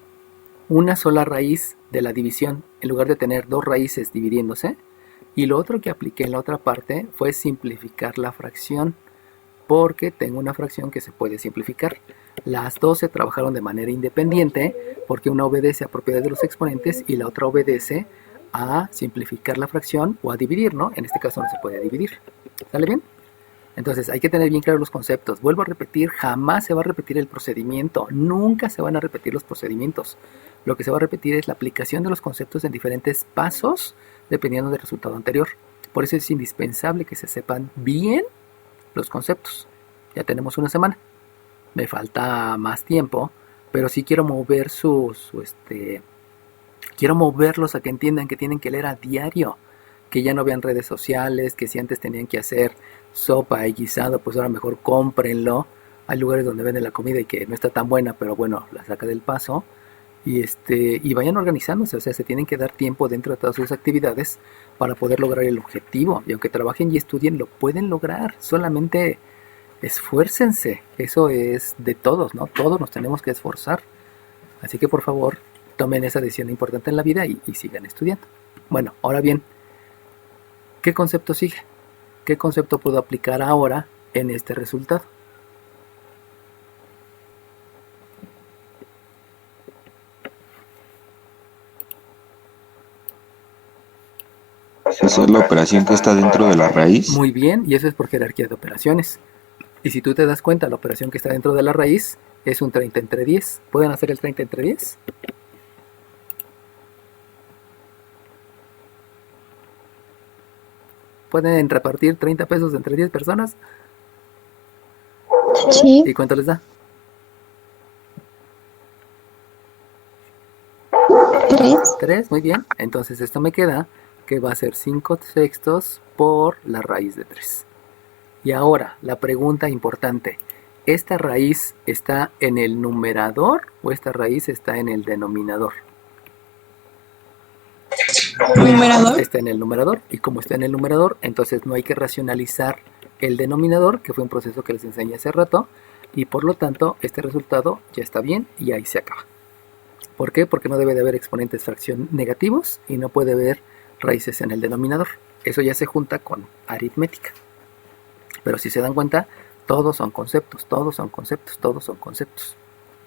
una sola raíz de la división en lugar de tener dos raíces dividiéndose. Y lo otro que apliqué en la otra parte fue simplificar la fracción, porque tengo una fracción que se puede simplificar. Las dos se trabajaron de manera independiente porque una obedece a propiedades de los exponentes y la otra obedece a simplificar la fracción o a dividir, ¿no? En este caso no se puede dividir. ¿Sale bien? Entonces hay que tener bien claros los conceptos. Vuelvo a repetir, jamás se va a repetir el procedimiento. Nunca se van a repetir los procedimientos. Lo que se va a repetir es la aplicación de los conceptos en diferentes pasos dependiendo del resultado anterior. Por eso es indispensable que se sepan bien los conceptos. Ya tenemos una semana. Me falta más tiempo, pero sí quiero mover quiero moverlos a que entiendan que tienen que leer a diario, que ya no vean redes sociales, que si antes tenían que hacer sopa y guisado, pues ahora mejor cómprenlo. Hay lugares donde venden la comida y que no está tan buena, pero bueno, la saca del paso. Y vayan organizándose, o sea, se tienen que dar tiempo dentro de todas sus actividades para poder lograr el objetivo. Y aunque trabajen y estudien, lo pueden lograr. Solamente esfuércense. Eso es de todos, ¿no? Todos nos tenemos que esforzar. Así que por favor, tomen esa decisión importante en la vida y sigan estudiando. Bueno, ahora bien, ¿qué concepto sigue? ¿Qué concepto puedo aplicar ahora en este resultado? Esa es la operación que está dentro de la raíz. Muy bien, y eso es por jerarquía de operaciones. Y si tú te das cuenta, la operación que está dentro de la raíz es un 30 entre 10. ¿Pueden hacer el 30 entre 10? ¿Pueden repartir 30 pesos entre 10 personas? Sí. ¿Y cuánto les da? 3. 3, muy bien. Entonces esto me queda que va a ser 5 sextos por la raíz de 3. Y ahora, la pregunta importante. ¿Esta raíz está en el numerador o esta raíz está en el denominador? Numerador. Está en el numerador, y como está en el numerador, entonces no hay que racionalizar el denominador, que fue un proceso que les enseñé hace rato, y por lo tanto este resultado ya está bien y ahí se acaba. ¿Por qué? Porque no debe de haber exponentes fracción negativos y no puede haber raíces en el denominador. Eso ya se junta con aritmética. Pero si se dan cuenta, todos son conceptos, todos son conceptos, todos son conceptos.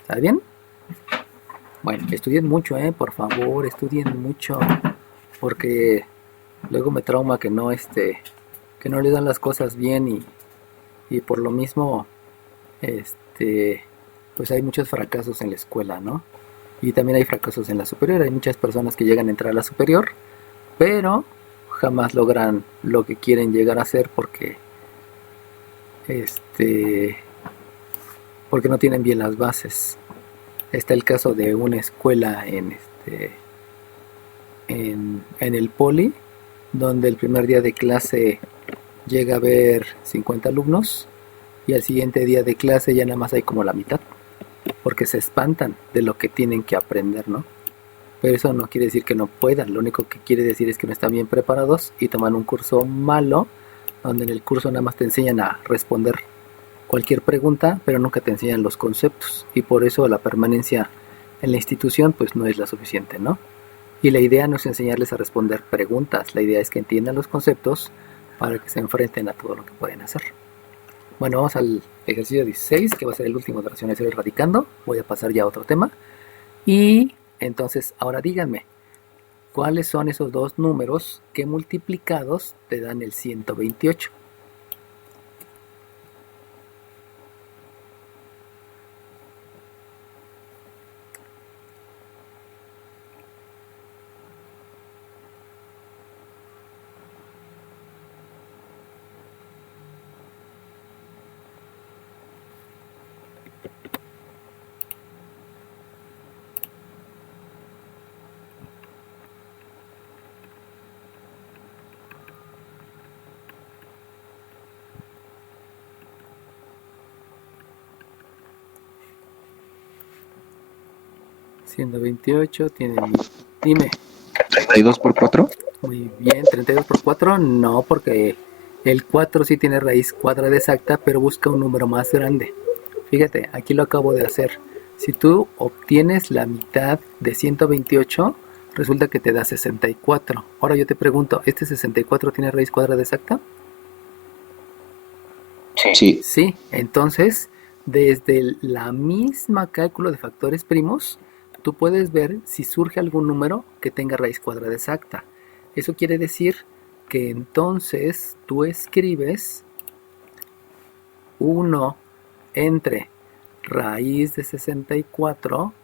¿Está bien? Bueno, estudien mucho, por favor, estudien mucho, porque luego me trauma que no les dan las cosas bien y por lo mismo, pues hay muchos fracasos en la escuela, ¿no? Y también hay fracasos en la superior. Hay muchas personas que llegan a entrar a la superior, pero jamás logran lo que quieren llegar a hacer porque porque no tienen bien las bases. Está el caso de una escuela en el Poli, donde el primer día de clase llega a haber 50 alumnos y al siguiente día de clase ya nada más hay como la mitad, porque se espantan de lo que tienen que aprender, ¿no? Pero eso no quiere decir que no puedan, lo único que quiere decir es que no están bien preparados y toman un curso malo, donde en el curso nada más te enseñan a responder cualquier pregunta, pero nunca te enseñan los conceptos, y por eso la permanencia en la institución pues no es la suficiente, ¿no? Y la idea no es enseñarles a responder preguntas, la idea es que entiendan los conceptos para que se enfrenten a todo lo que pueden hacer. Bueno, vamos al ejercicio 16, que va a ser el último de racionalización radicando. Voy a pasar ya a otro tema. Y entonces, ahora díganme, ¿cuáles son esos dos números que multiplicados te dan el 128? 128 tiene 1000. Dime. 32 por 4. Muy bien, 32 por 4, no, porque el 4 sí tiene raíz cuadrada exacta, pero busca un número más grande. Fíjate, aquí lo acabo de hacer. Si tú obtienes la mitad de 128, resulta que te da 64. Ahora yo te pregunto, ¿este 64 tiene raíz cuadrada exacta? Sí. Sí, entonces, desde la misma cálculo de factores primos, tú puedes ver si surge algún número que tenga raíz cuadrada exacta. Eso quiere decir que entonces tú escribes 1 entre raíz de 64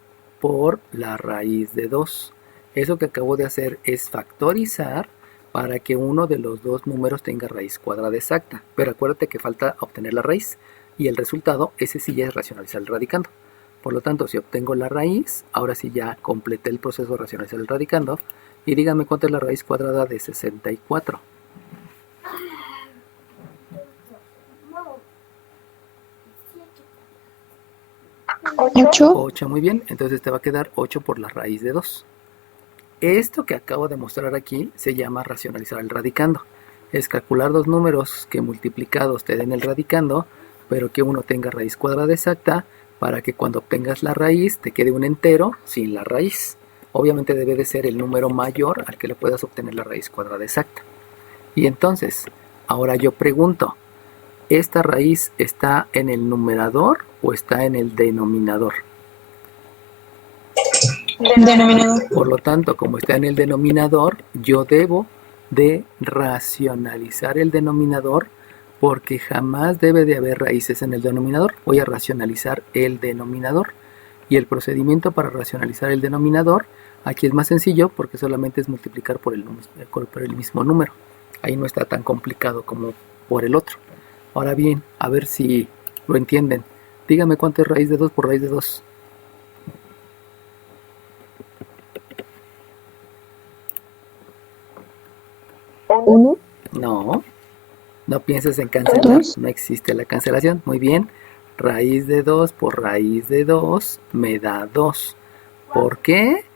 por la raíz de 2. Eso que acabo de hacer es factorizar para que uno de los dos números tenga raíz cuadrada exacta. Pero acuérdate que falta obtener la raíz y el resultado, ese sí ya es racionalizar el radicando. Por lo tanto, si obtengo la raíz, ahora sí ya completé el proceso de racionalizar el radicando. Y díganme cuánto es la raíz cuadrada de 64. ¿Ocho? 8, muy bien. Entonces te va a quedar 8 por la raíz de 2. Esto que acabo de mostrar aquí se llama racionalizar el radicando. Es calcular dos números que multiplicados te den el radicando, pero que uno tenga raíz cuadrada exacta, para que cuando obtengas la raíz te quede un entero sin la raíz. Obviamente debe de ser el número mayor al que le puedas obtener la raíz cuadrada exacta. Y entonces, ahora yo pregunto, ¿esta raíz está en el numerador o está en el denominador? Denominador. Por lo tanto, como está en el denominador, yo debo de racionalizar el denominador, porque jamás debe de haber raíces en el denominador. Voy a racionalizar el denominador. Y el procedimiento para racionalizar el denominador, aquí es más sencillo porque solamente es multiplicar por el mismo número. Ahí no está tan complicado como por el otro. Ahora bien, a ver si lo entienden. Dígame cuánto es raíz de 2 por raíz de 2. ¿Uno? No, no pienses en cancelar, no existe la cancelación. Muy bien, raíz de 2 por raíz de 2 me da 2. ¿Por qué?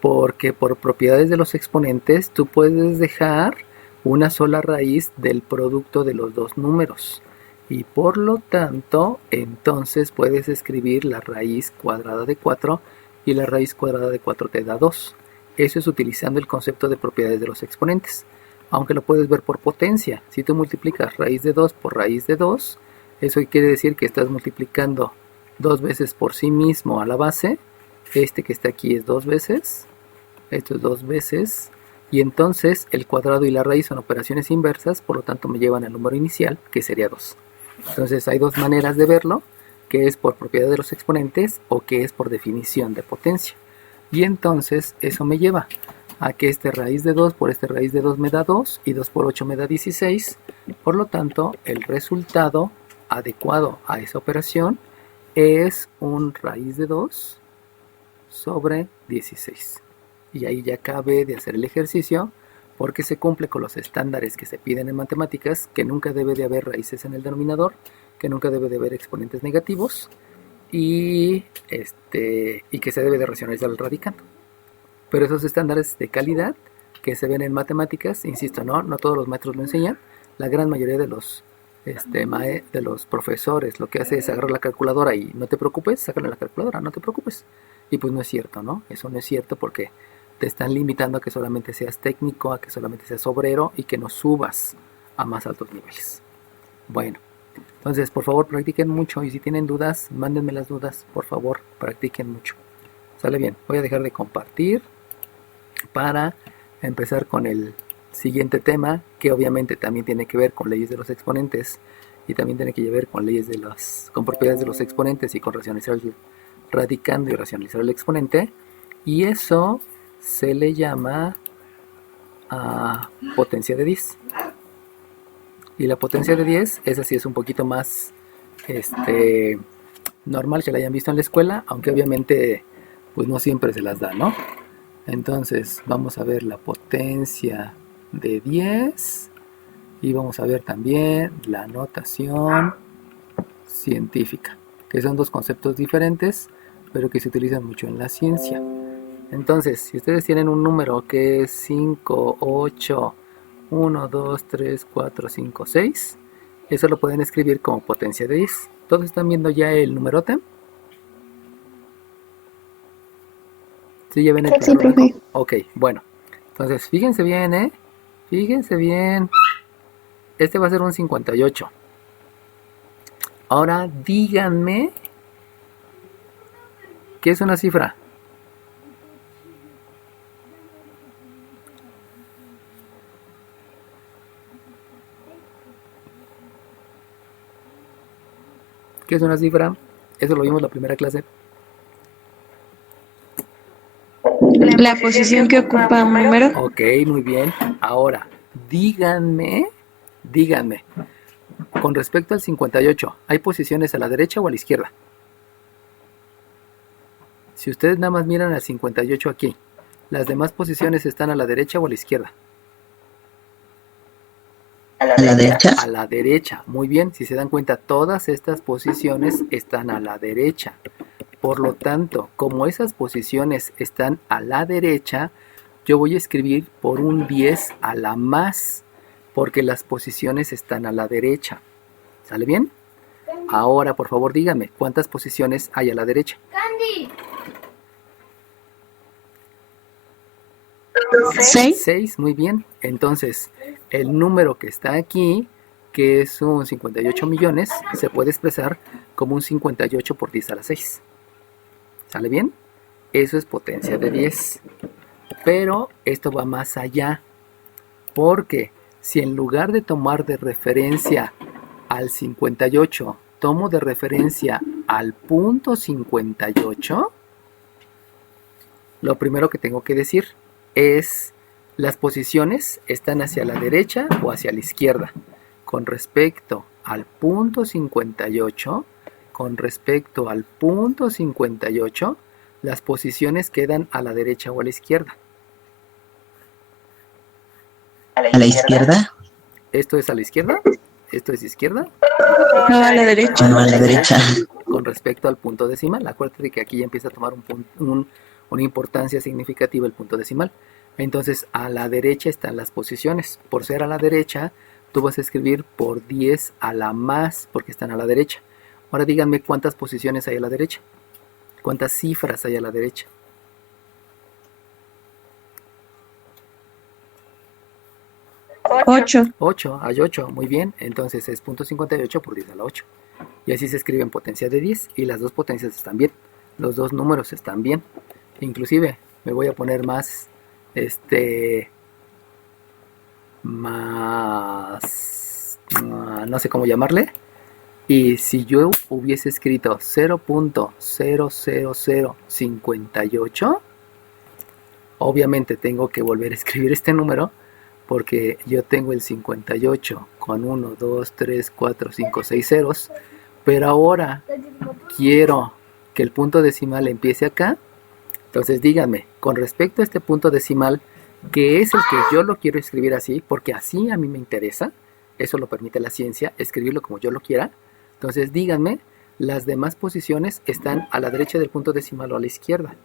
Porque por propiedades de los exponentes tú puedes dejar una sola raíz del producto de los dos números. Y por lo tanto, entonces puedes escribir la raíz cuadrada de 4 y la raíz cuadrada de 4 te da 2. Eso es utilizando el concepto de propiedades de los exponentes. Aunque lo puedes ver por potencia. Si tú multiplicas raíz de 2 por raíz de 2, eso quiere decir que estás multiplicando 2 veces por sí mismo a la base. Este que está aquí es 2 veces. Esto es 2 veces. Y entonces el cuadrado y la raíz son operaciones inversas, por lo tanto me llevan al número inicial, que sería 2. Entonces hay dos maneras de verlo, que es por propiedad de los exponentes o que es por definición de potencia. Y entonces eso me lleva a que este raíz de 2 por este raíz de 2 me da 2 y 2 por 8 me da 16. Por lo tanto, el resultado adecuado a esa operación es un raíz de 2 sobre 16. Y ahí ya cabe de hacer el ejercicio, porque se cumple con los estándares que se piden en matemáticas, que nunca debe de haber raíces en el denominador, que nunca debe de haber exponentes negativos y que se debe de racionalizar el radicando. Pero esos estándares de calidad que se ven en matemáticas, insisto, no todos los maestros lo enseñan. La gran mayoría de los profesores lo que hace es agarrar la calculadora y no te preocupes, sácale la calculadora, no te preocupes. Y pues no es cierto, ¿no? Eso no es cierto, porque te están limitando a que solamente seas técnico, a que solamente seas obrero y que no subas a más altos niveles. Bueno, entonces por favor practiquen mucho, y si tienen dudas, mándenme las dudas, por favor, practiquen mucho. Sale bien, voy a dejar de compartir para empezar con el siguiente tema, que obviamente también tiene que ver con leyes de los exponentes y también tiene que ver con leyes con propiedades de los exponentes y con racionalizar el radicando y racionalizar el exponente, y eso se le llama potencia de 10. Y la potencia de 10, esa sí es un poquito más normal que la hayan visto en la escuela, aunque obviamente pues no siempre se las da, ¿no? Entonces vamos a ver la potencia de 10 y vamos a ver también la notación científica, que son dos conceptos diferentes, pero que se utilizan mucho en la ciencia. Entonces, si ustedes tienen un número que es 5, 8, 1, 2, 3, 4, 5, 6, eso lo pueden escribir como potencia de 10. ¿Todos están viendo ya el numerote? ¿Sí ya ven el Sí, cuadro profe. blanco? Ok, bueno. Entonces, fíjense bien, ¿eh? Fíjense bien. Este va a ser un 58. Ahora díganme, ¿qué es una cifra? ¿Qué es una cifra? Eso lo vimos en la primera clase. La posición que ocupa un número. Ok, muy bien. Ahora, díganme, con respecto al 58, ¿hay posiciones a la derecha o a la izquierda? Si ustedes nada más miran al 58 aquí, ¿las demás posiciones están a la derecha o a la izquierda? A la derecha. A la derecha. Muy bien, si se dan cuenta, todas estas posiciones están a la derecha. Por lo tanto, como esas posiciones están a la derecha, yo voy a escribir por un 10 a la más, porque las posiciones están a la derecha. ¿Sale bien? Ahora, por favor, díganme, ¿cuántas posiciones hay a la derecha? Candy. 6. 6, muy bien. Entonces, el número que está aquí, que es un 58 millones, se puede expresar como un 58 por 10 a la 6. ¿Sale bien? Eso es potencia de 10. Pero esto va más allá, porque si en lugar de tomar de referencia al 58, tomo de referencia al punto 58, lo primero que tengo que decir es las posiciones están hacia la derecha o hacia la izquierda. Con respecto al punto 58, las posiciones quedan a la derecha o a la izquierda. A la izquierda. ¿Esto es a la izquierda? ¿Esto es izquierda? No, a la derecha. No, a la derecha. Con respecto al punto decimal, acuérdate que aquí ya empieza a tomar una importancia significativa el punto decimal. Entonces, a la derecha están las posiciones. Por ser a la derecha, tú vas a escribir por 10 a la más, porque están a la derecha. Ahora díganme cuántas posiciones hay a la derecha. ¿Cuántas cifras hay a la derecha? 8. 8, hay 8, muy bien. Entonces es punto 58 por 10 a la 8. Y así se escribe en potencia de 10. Y las dos potencias están bien. Los dos números están bien. Inclusive me voy a poner más, no sé cómo llamarle. Y si yo hubiese escrito 0.00058, obviamente tengo que volver a escribir este número, porque yo tengo el 58 con 1, 2, 3, 4, 5, 6 ceros, pero ahora quiero que el punto decimal empiece acá. Entonces díganme, con respecto a este punto decimal, que es el que yo lo quiero escribir así, porque así a mí me interesa, eso lo permite la ciencia, escribirlo como yo lo quiera. Entonces díganme, las demás posiciones están a la derecha del punto decimal o a la izquierda.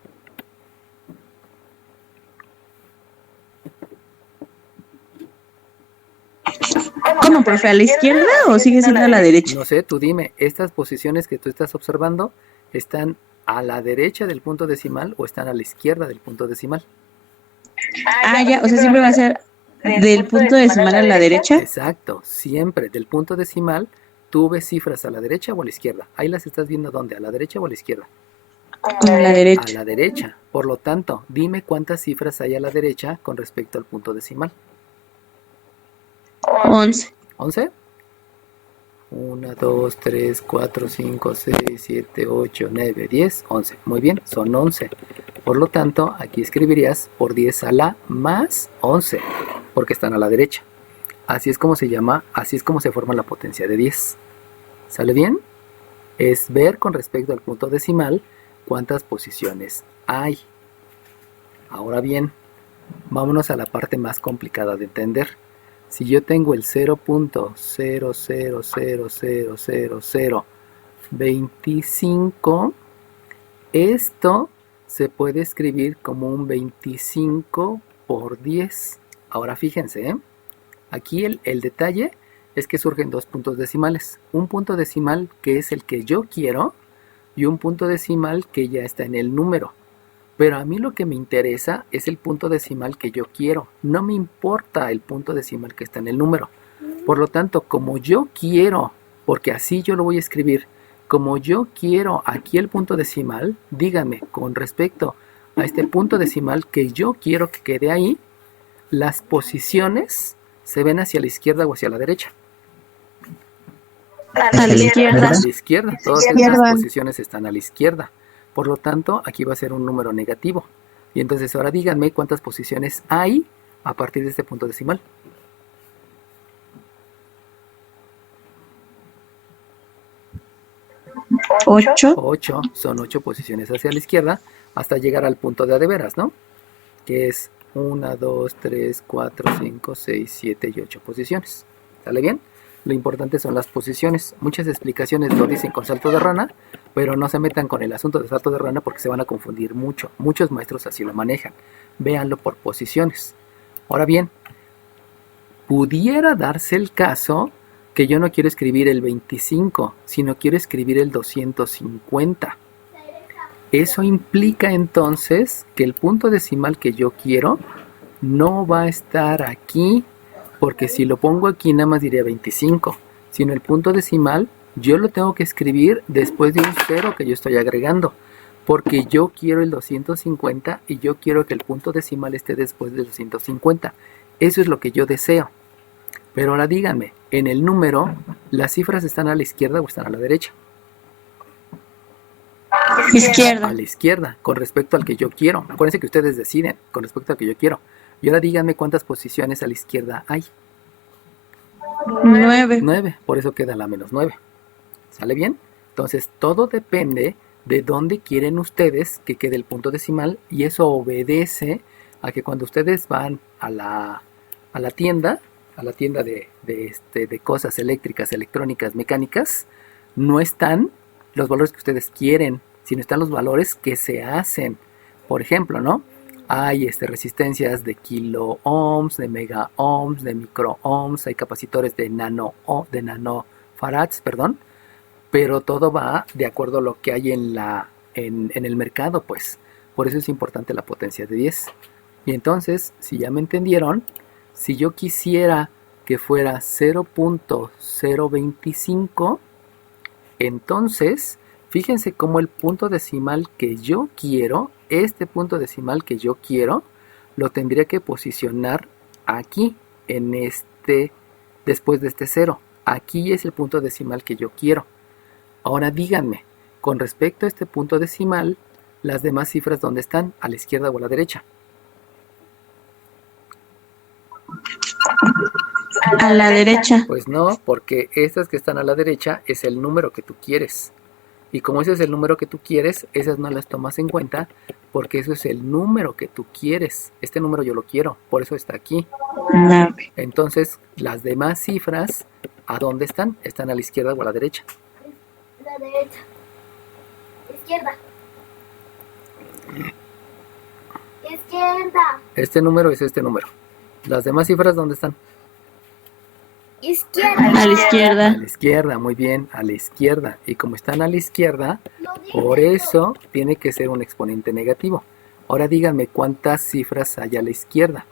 ¿Cómo, profe? ¿A la izquierda o sigue siendo a la derecha? No sé, tú dime, ¿estas posiciones que tú estás observando están a la derecha del punto decimal o están a la izquierda del punto decimal? Ah, ya, o sea, siempre va a ser del punto decimal a la derecha. Exacto, siempre del punto decimal tú ves cifras a la derecha o a la izquierda. Ahí las estás viendo, ¿dónde? ¿A la derecha o a la izquierda? A la A derecha. la derecha. Por lo tanto, dime cuántas cifras hay a la derecha con respecto al punto decimal. 11. ¿11? 1, 2, 3, 4, 5, 6, 7, 8, 9, 10, 11. Muy bien, son 11. Por lo tanto, aquí escribirías por 10 a la más 11, porque están a la derecha. Así es como se llama, así es como se forma la potencia de 10. ¿Sale bien? Es ver con respecto al punto decimal cuántas posiciones hay. Ahora bien, vámonos a la parte más complicada de entender. Si yo tengo el 0.00000025, esto se puede escribir como un 25 por 10. Ahora fíjense, ¿eh? Aquí el detalle es que surgen dos puntos decimales. Un punto decimal que es el que yo quiero y un punto decimal que ya está en el número. Pero a mí lo que me interesa es el punto decimal que yo quiero. No me importa el punto decimal que está en el número. Por lo tanto, como yo quiero, porque así yo lo voy a escribir, como yo quiero aquí el punto decimal, díganme, con respecto a este punto decimal que yo quiero que quede ahí, las posiciones se ven hacia la izquierda o hacia la derecha. A la izquierda. A la izquierda, todas estas posiciones están a la izquierda. Por lo tanto, aquí va a ser un número negativo. Y entonces ahora díganme cuántas posiciones hay a partir de este punto decimal. 8. 8, son 8 posiciones hacia la izquierda hasta llegar al punto de a de veras, ¿no? Que es 1, 2, 3, 4, 5, 6, 7 y 8 posiciones. ¿Sale bien? Lo importante son las posiciones. Muchas explicaciones lo dicen con salto de rana, pero no se metan con el asunto de salto de rana porque se van a confundir mucho. Muchos maestros así lo manejan. Véanlo por posiciones. Ahora bien, pudiera darse el caso que yo no quiero escribir el 25, sino quiero escribir el 250. Eso implica entonces que el punto decimal que yo quiero no va a estar aquí, porque si lo pongo aquí nada más diría 25, sino el punto decimal yo lo tengo que escribir después de un 0 que yo estoy agregando, porque yo quiero el 250 y yo quiero que el punto decimal esté después del 250. Eso es lo que yo deseo. Pero ahora díganme, en el número, ¿las cifras están a la izquierda o están a la derecha? Izquierda. A la izquierda, con respecto al que yo quiero. Acuérdense que ustedes deciden con respecto al que yo quiero. Y ahora díganme cuántas posiciones a la izquierda hay. 9. 9, por eso queda la menos 9. ¿Sale bien? Entonces, todo depende de dónde quieren ustedes que quede el punto decimal y eso obedece a que cuando ustedes van a la tienda de cosas eléctricas, electrónicas, mecánicas, no están los valores que ustedes quieren, sino están los valores que se hacen. Por ejemplo, ¿no? Hay resistencias de kilo ohms, de mega ohms, de micro ohms, hay capacitores de nanofarads, perdón, pero todo va de acuerdo a lo que hay en el mercado, pues. Por eso es importante la potencia de 10. Y entonces, si ya me entendieron, si yo quisiera que fuera 0.025, entonces, fíjense cómo el punto decimal que yo quiero, este punto decimal que yo quiero, lo tendría que posicionar aquí, después de este 0. Aquí es el punto decimal que yo quiero. Ahora díganme, con respecto a este punto decimal, las demás cifras, ¿dónde están? ¿A la izquierda o a la derecha? A la derecha. Pues no, porque estas que están a la derecha es el número que tú quieres. Y como ese es el número que tú quieres, esas no las tomas en cuenta porque eso es el número que tú quieres. Este número yo lo quiero, por eso está aquí. 9. Entonces, las demás cifras, ¿a dónde están? ¿Están a la izquierda o a la derecha? La derecha. Izquierda. Izquierda. Este número es este número. ¿Las demás cifras dónde están? Izquierda. A la izquierda. A la izquierda, muy bien, a la izquierda. Y como están a la izquierda, Lo dije, por eso tiene que ser un exponente negativo. Ahora díganme cuántas cifras hay a la izquierda.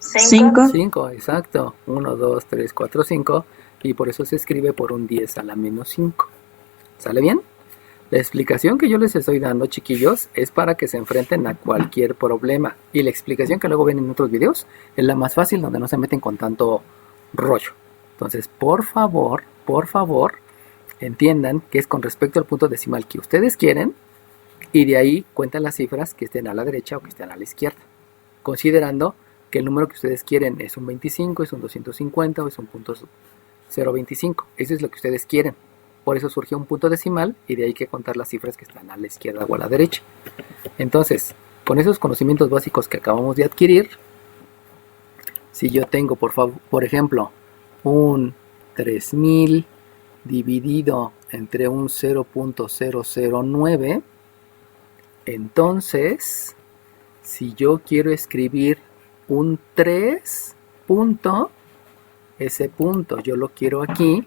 5. 5, exacto. 1, 2, 3, 4, 5. Y por eso se escribe por un 10 a la menos 5. ¿Sale bien? La explicación que yo les estoy dando, chiquillos, es para que se enfrenten a cualquier problema. Y la explicación que luego ven en otros videos es la más fácil, donde no se meten con tanto rollo. Entonces, por favor, entiendan que es con respecto al punto decimal que ustedes quieren y de ahí cuentan las cifras que estén a la derecha o que estén a la izquierda. Considerando que el número que ustedes quieren es un 25, es un 250 o es un punto 0.25. Eso es lo que ustedes quieren. Por eso surgió un punto decimal y de ahí hay que contar las cifras que están a la izquierda o a la derecha. Entonces, con esos conocimientos básicos que acabamos de adquirir, si yo tengo, por ejemplo, un 3000 dividido entre un 0.009, entonces, si yo quiero escribir un 3 punto, ese punto yo lo quiero aquí,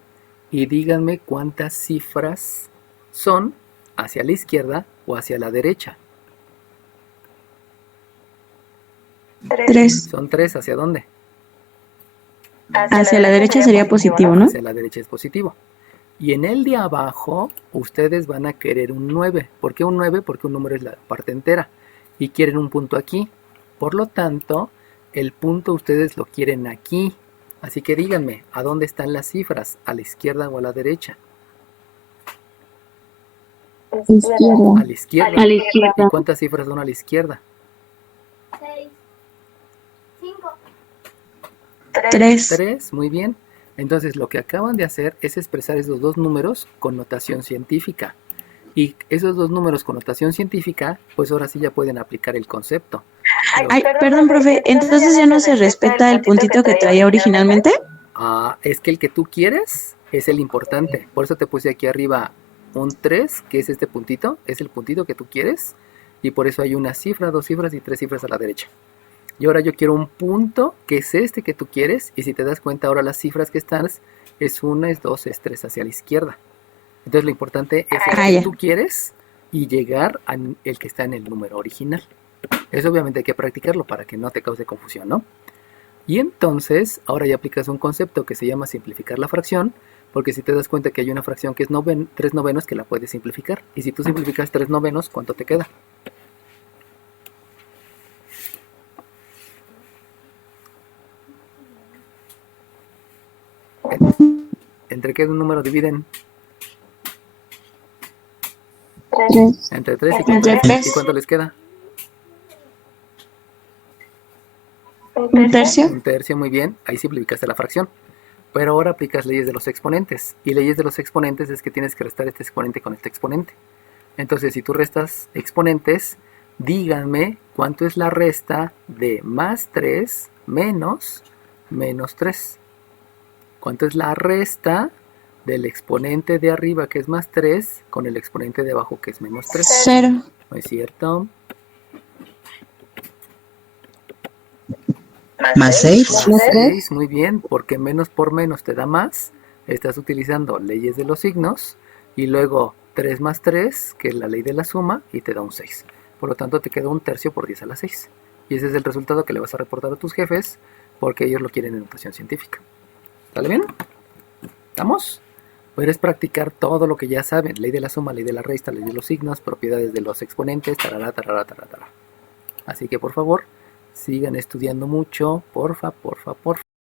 y díganme cuántas cifras son hacia la izquierda o hacia la derecha. 3. Son 3, ¿hacia dónde? Hacia la derecha sería positivo, ¿no? Hacia la derecha es positivo. Y en el de abajo, ustedes van a querer un 9. ¿Por qué un 9? Porque un número es la parte entera. Y quieren un punto aquí. Por lo tanto, el punto ustedes lo quieren aquí. Así que díganme, ¿a dónde están las cifras? ¿A la izquierda o a la derecha? Izquierda. A la izquierda. A la izquierda. ¿Y cuántas cifras son a la izquierda? 6, 5. 3. 3, muy bien. Entonces lo que acaban de hacer es expresar esos dos números con notación científica. Y esos dos números con notación científica, pues ahora sí ya pueden aplicar el concepto. Ay, perdón, profe, entonces ya no se respeta el puntito que traía originalmente. Es que el que tú quieres es el importante. Por eso te puse aquí arriba un 3, que es este puntito. Es el puntito que tú quieres. Y por eso hay una cifra, 2 cifras y 3 cifras a la derecha. Y ahora yo quiero un punto, que es este que tú quieres. Y si te das cuenta, ahora las cifras que están es 1, es 2, es 3 hacia la izquierda. Entonces lo importante es el que tú quieres y llegar al que está en el número original. Eso obviamente hay que practicarlo para que no te cause confusión, ¿no? Y entonces, ahora ya aplicas un concepto que se llama simplificar la fracción, porque si te das cuenta que hay una fracción que es 3 novenos, que la puedes simplificar. Y si tú simplificas 3 novenos, ¿cuánto te queda? ¿Entre qué número dividen? 3. Entre 3 Entre tres. ¿Y cuánto les queda? Un tercio. Un tercio, muy bien. Ahí simplificaste la fracción. Pero ahora aplicas leyes de los exponentes. Y leyes de los exponentes es que tienes que restar este exponente con este exponente. Entonces, si tú restas exponentes, díganme cuánto es la resta de más 3 menos menos 3. ¿Cuánto es la resta del exponente de arriba, que es más 3, con el exponente de abajo, que es menos 3? 0. ¿No es cierto? Más 6. Más 6, muy bien, porque menos por menos te da más. Estás utilizando leyes de los signos. Y luego 3 más 3, que es la ley de la suma, y te da un 6. Por lo tanto, te queda un tercio por 10 a la 6. Y ese es el resultado que le vas a reportar a tus jefes, porque ellos lo quieren en notación científica. ¿Sale bien? ¿Estamos? Puedes practicar todo lo que ya saben. Ley de la suma, ley de la resta, ley de los signos, propiedades de los exponentes, tarará, tarará, tarará, tarará. Así que por favor, sigan estudiando mucho, porfa, porfa, porfa.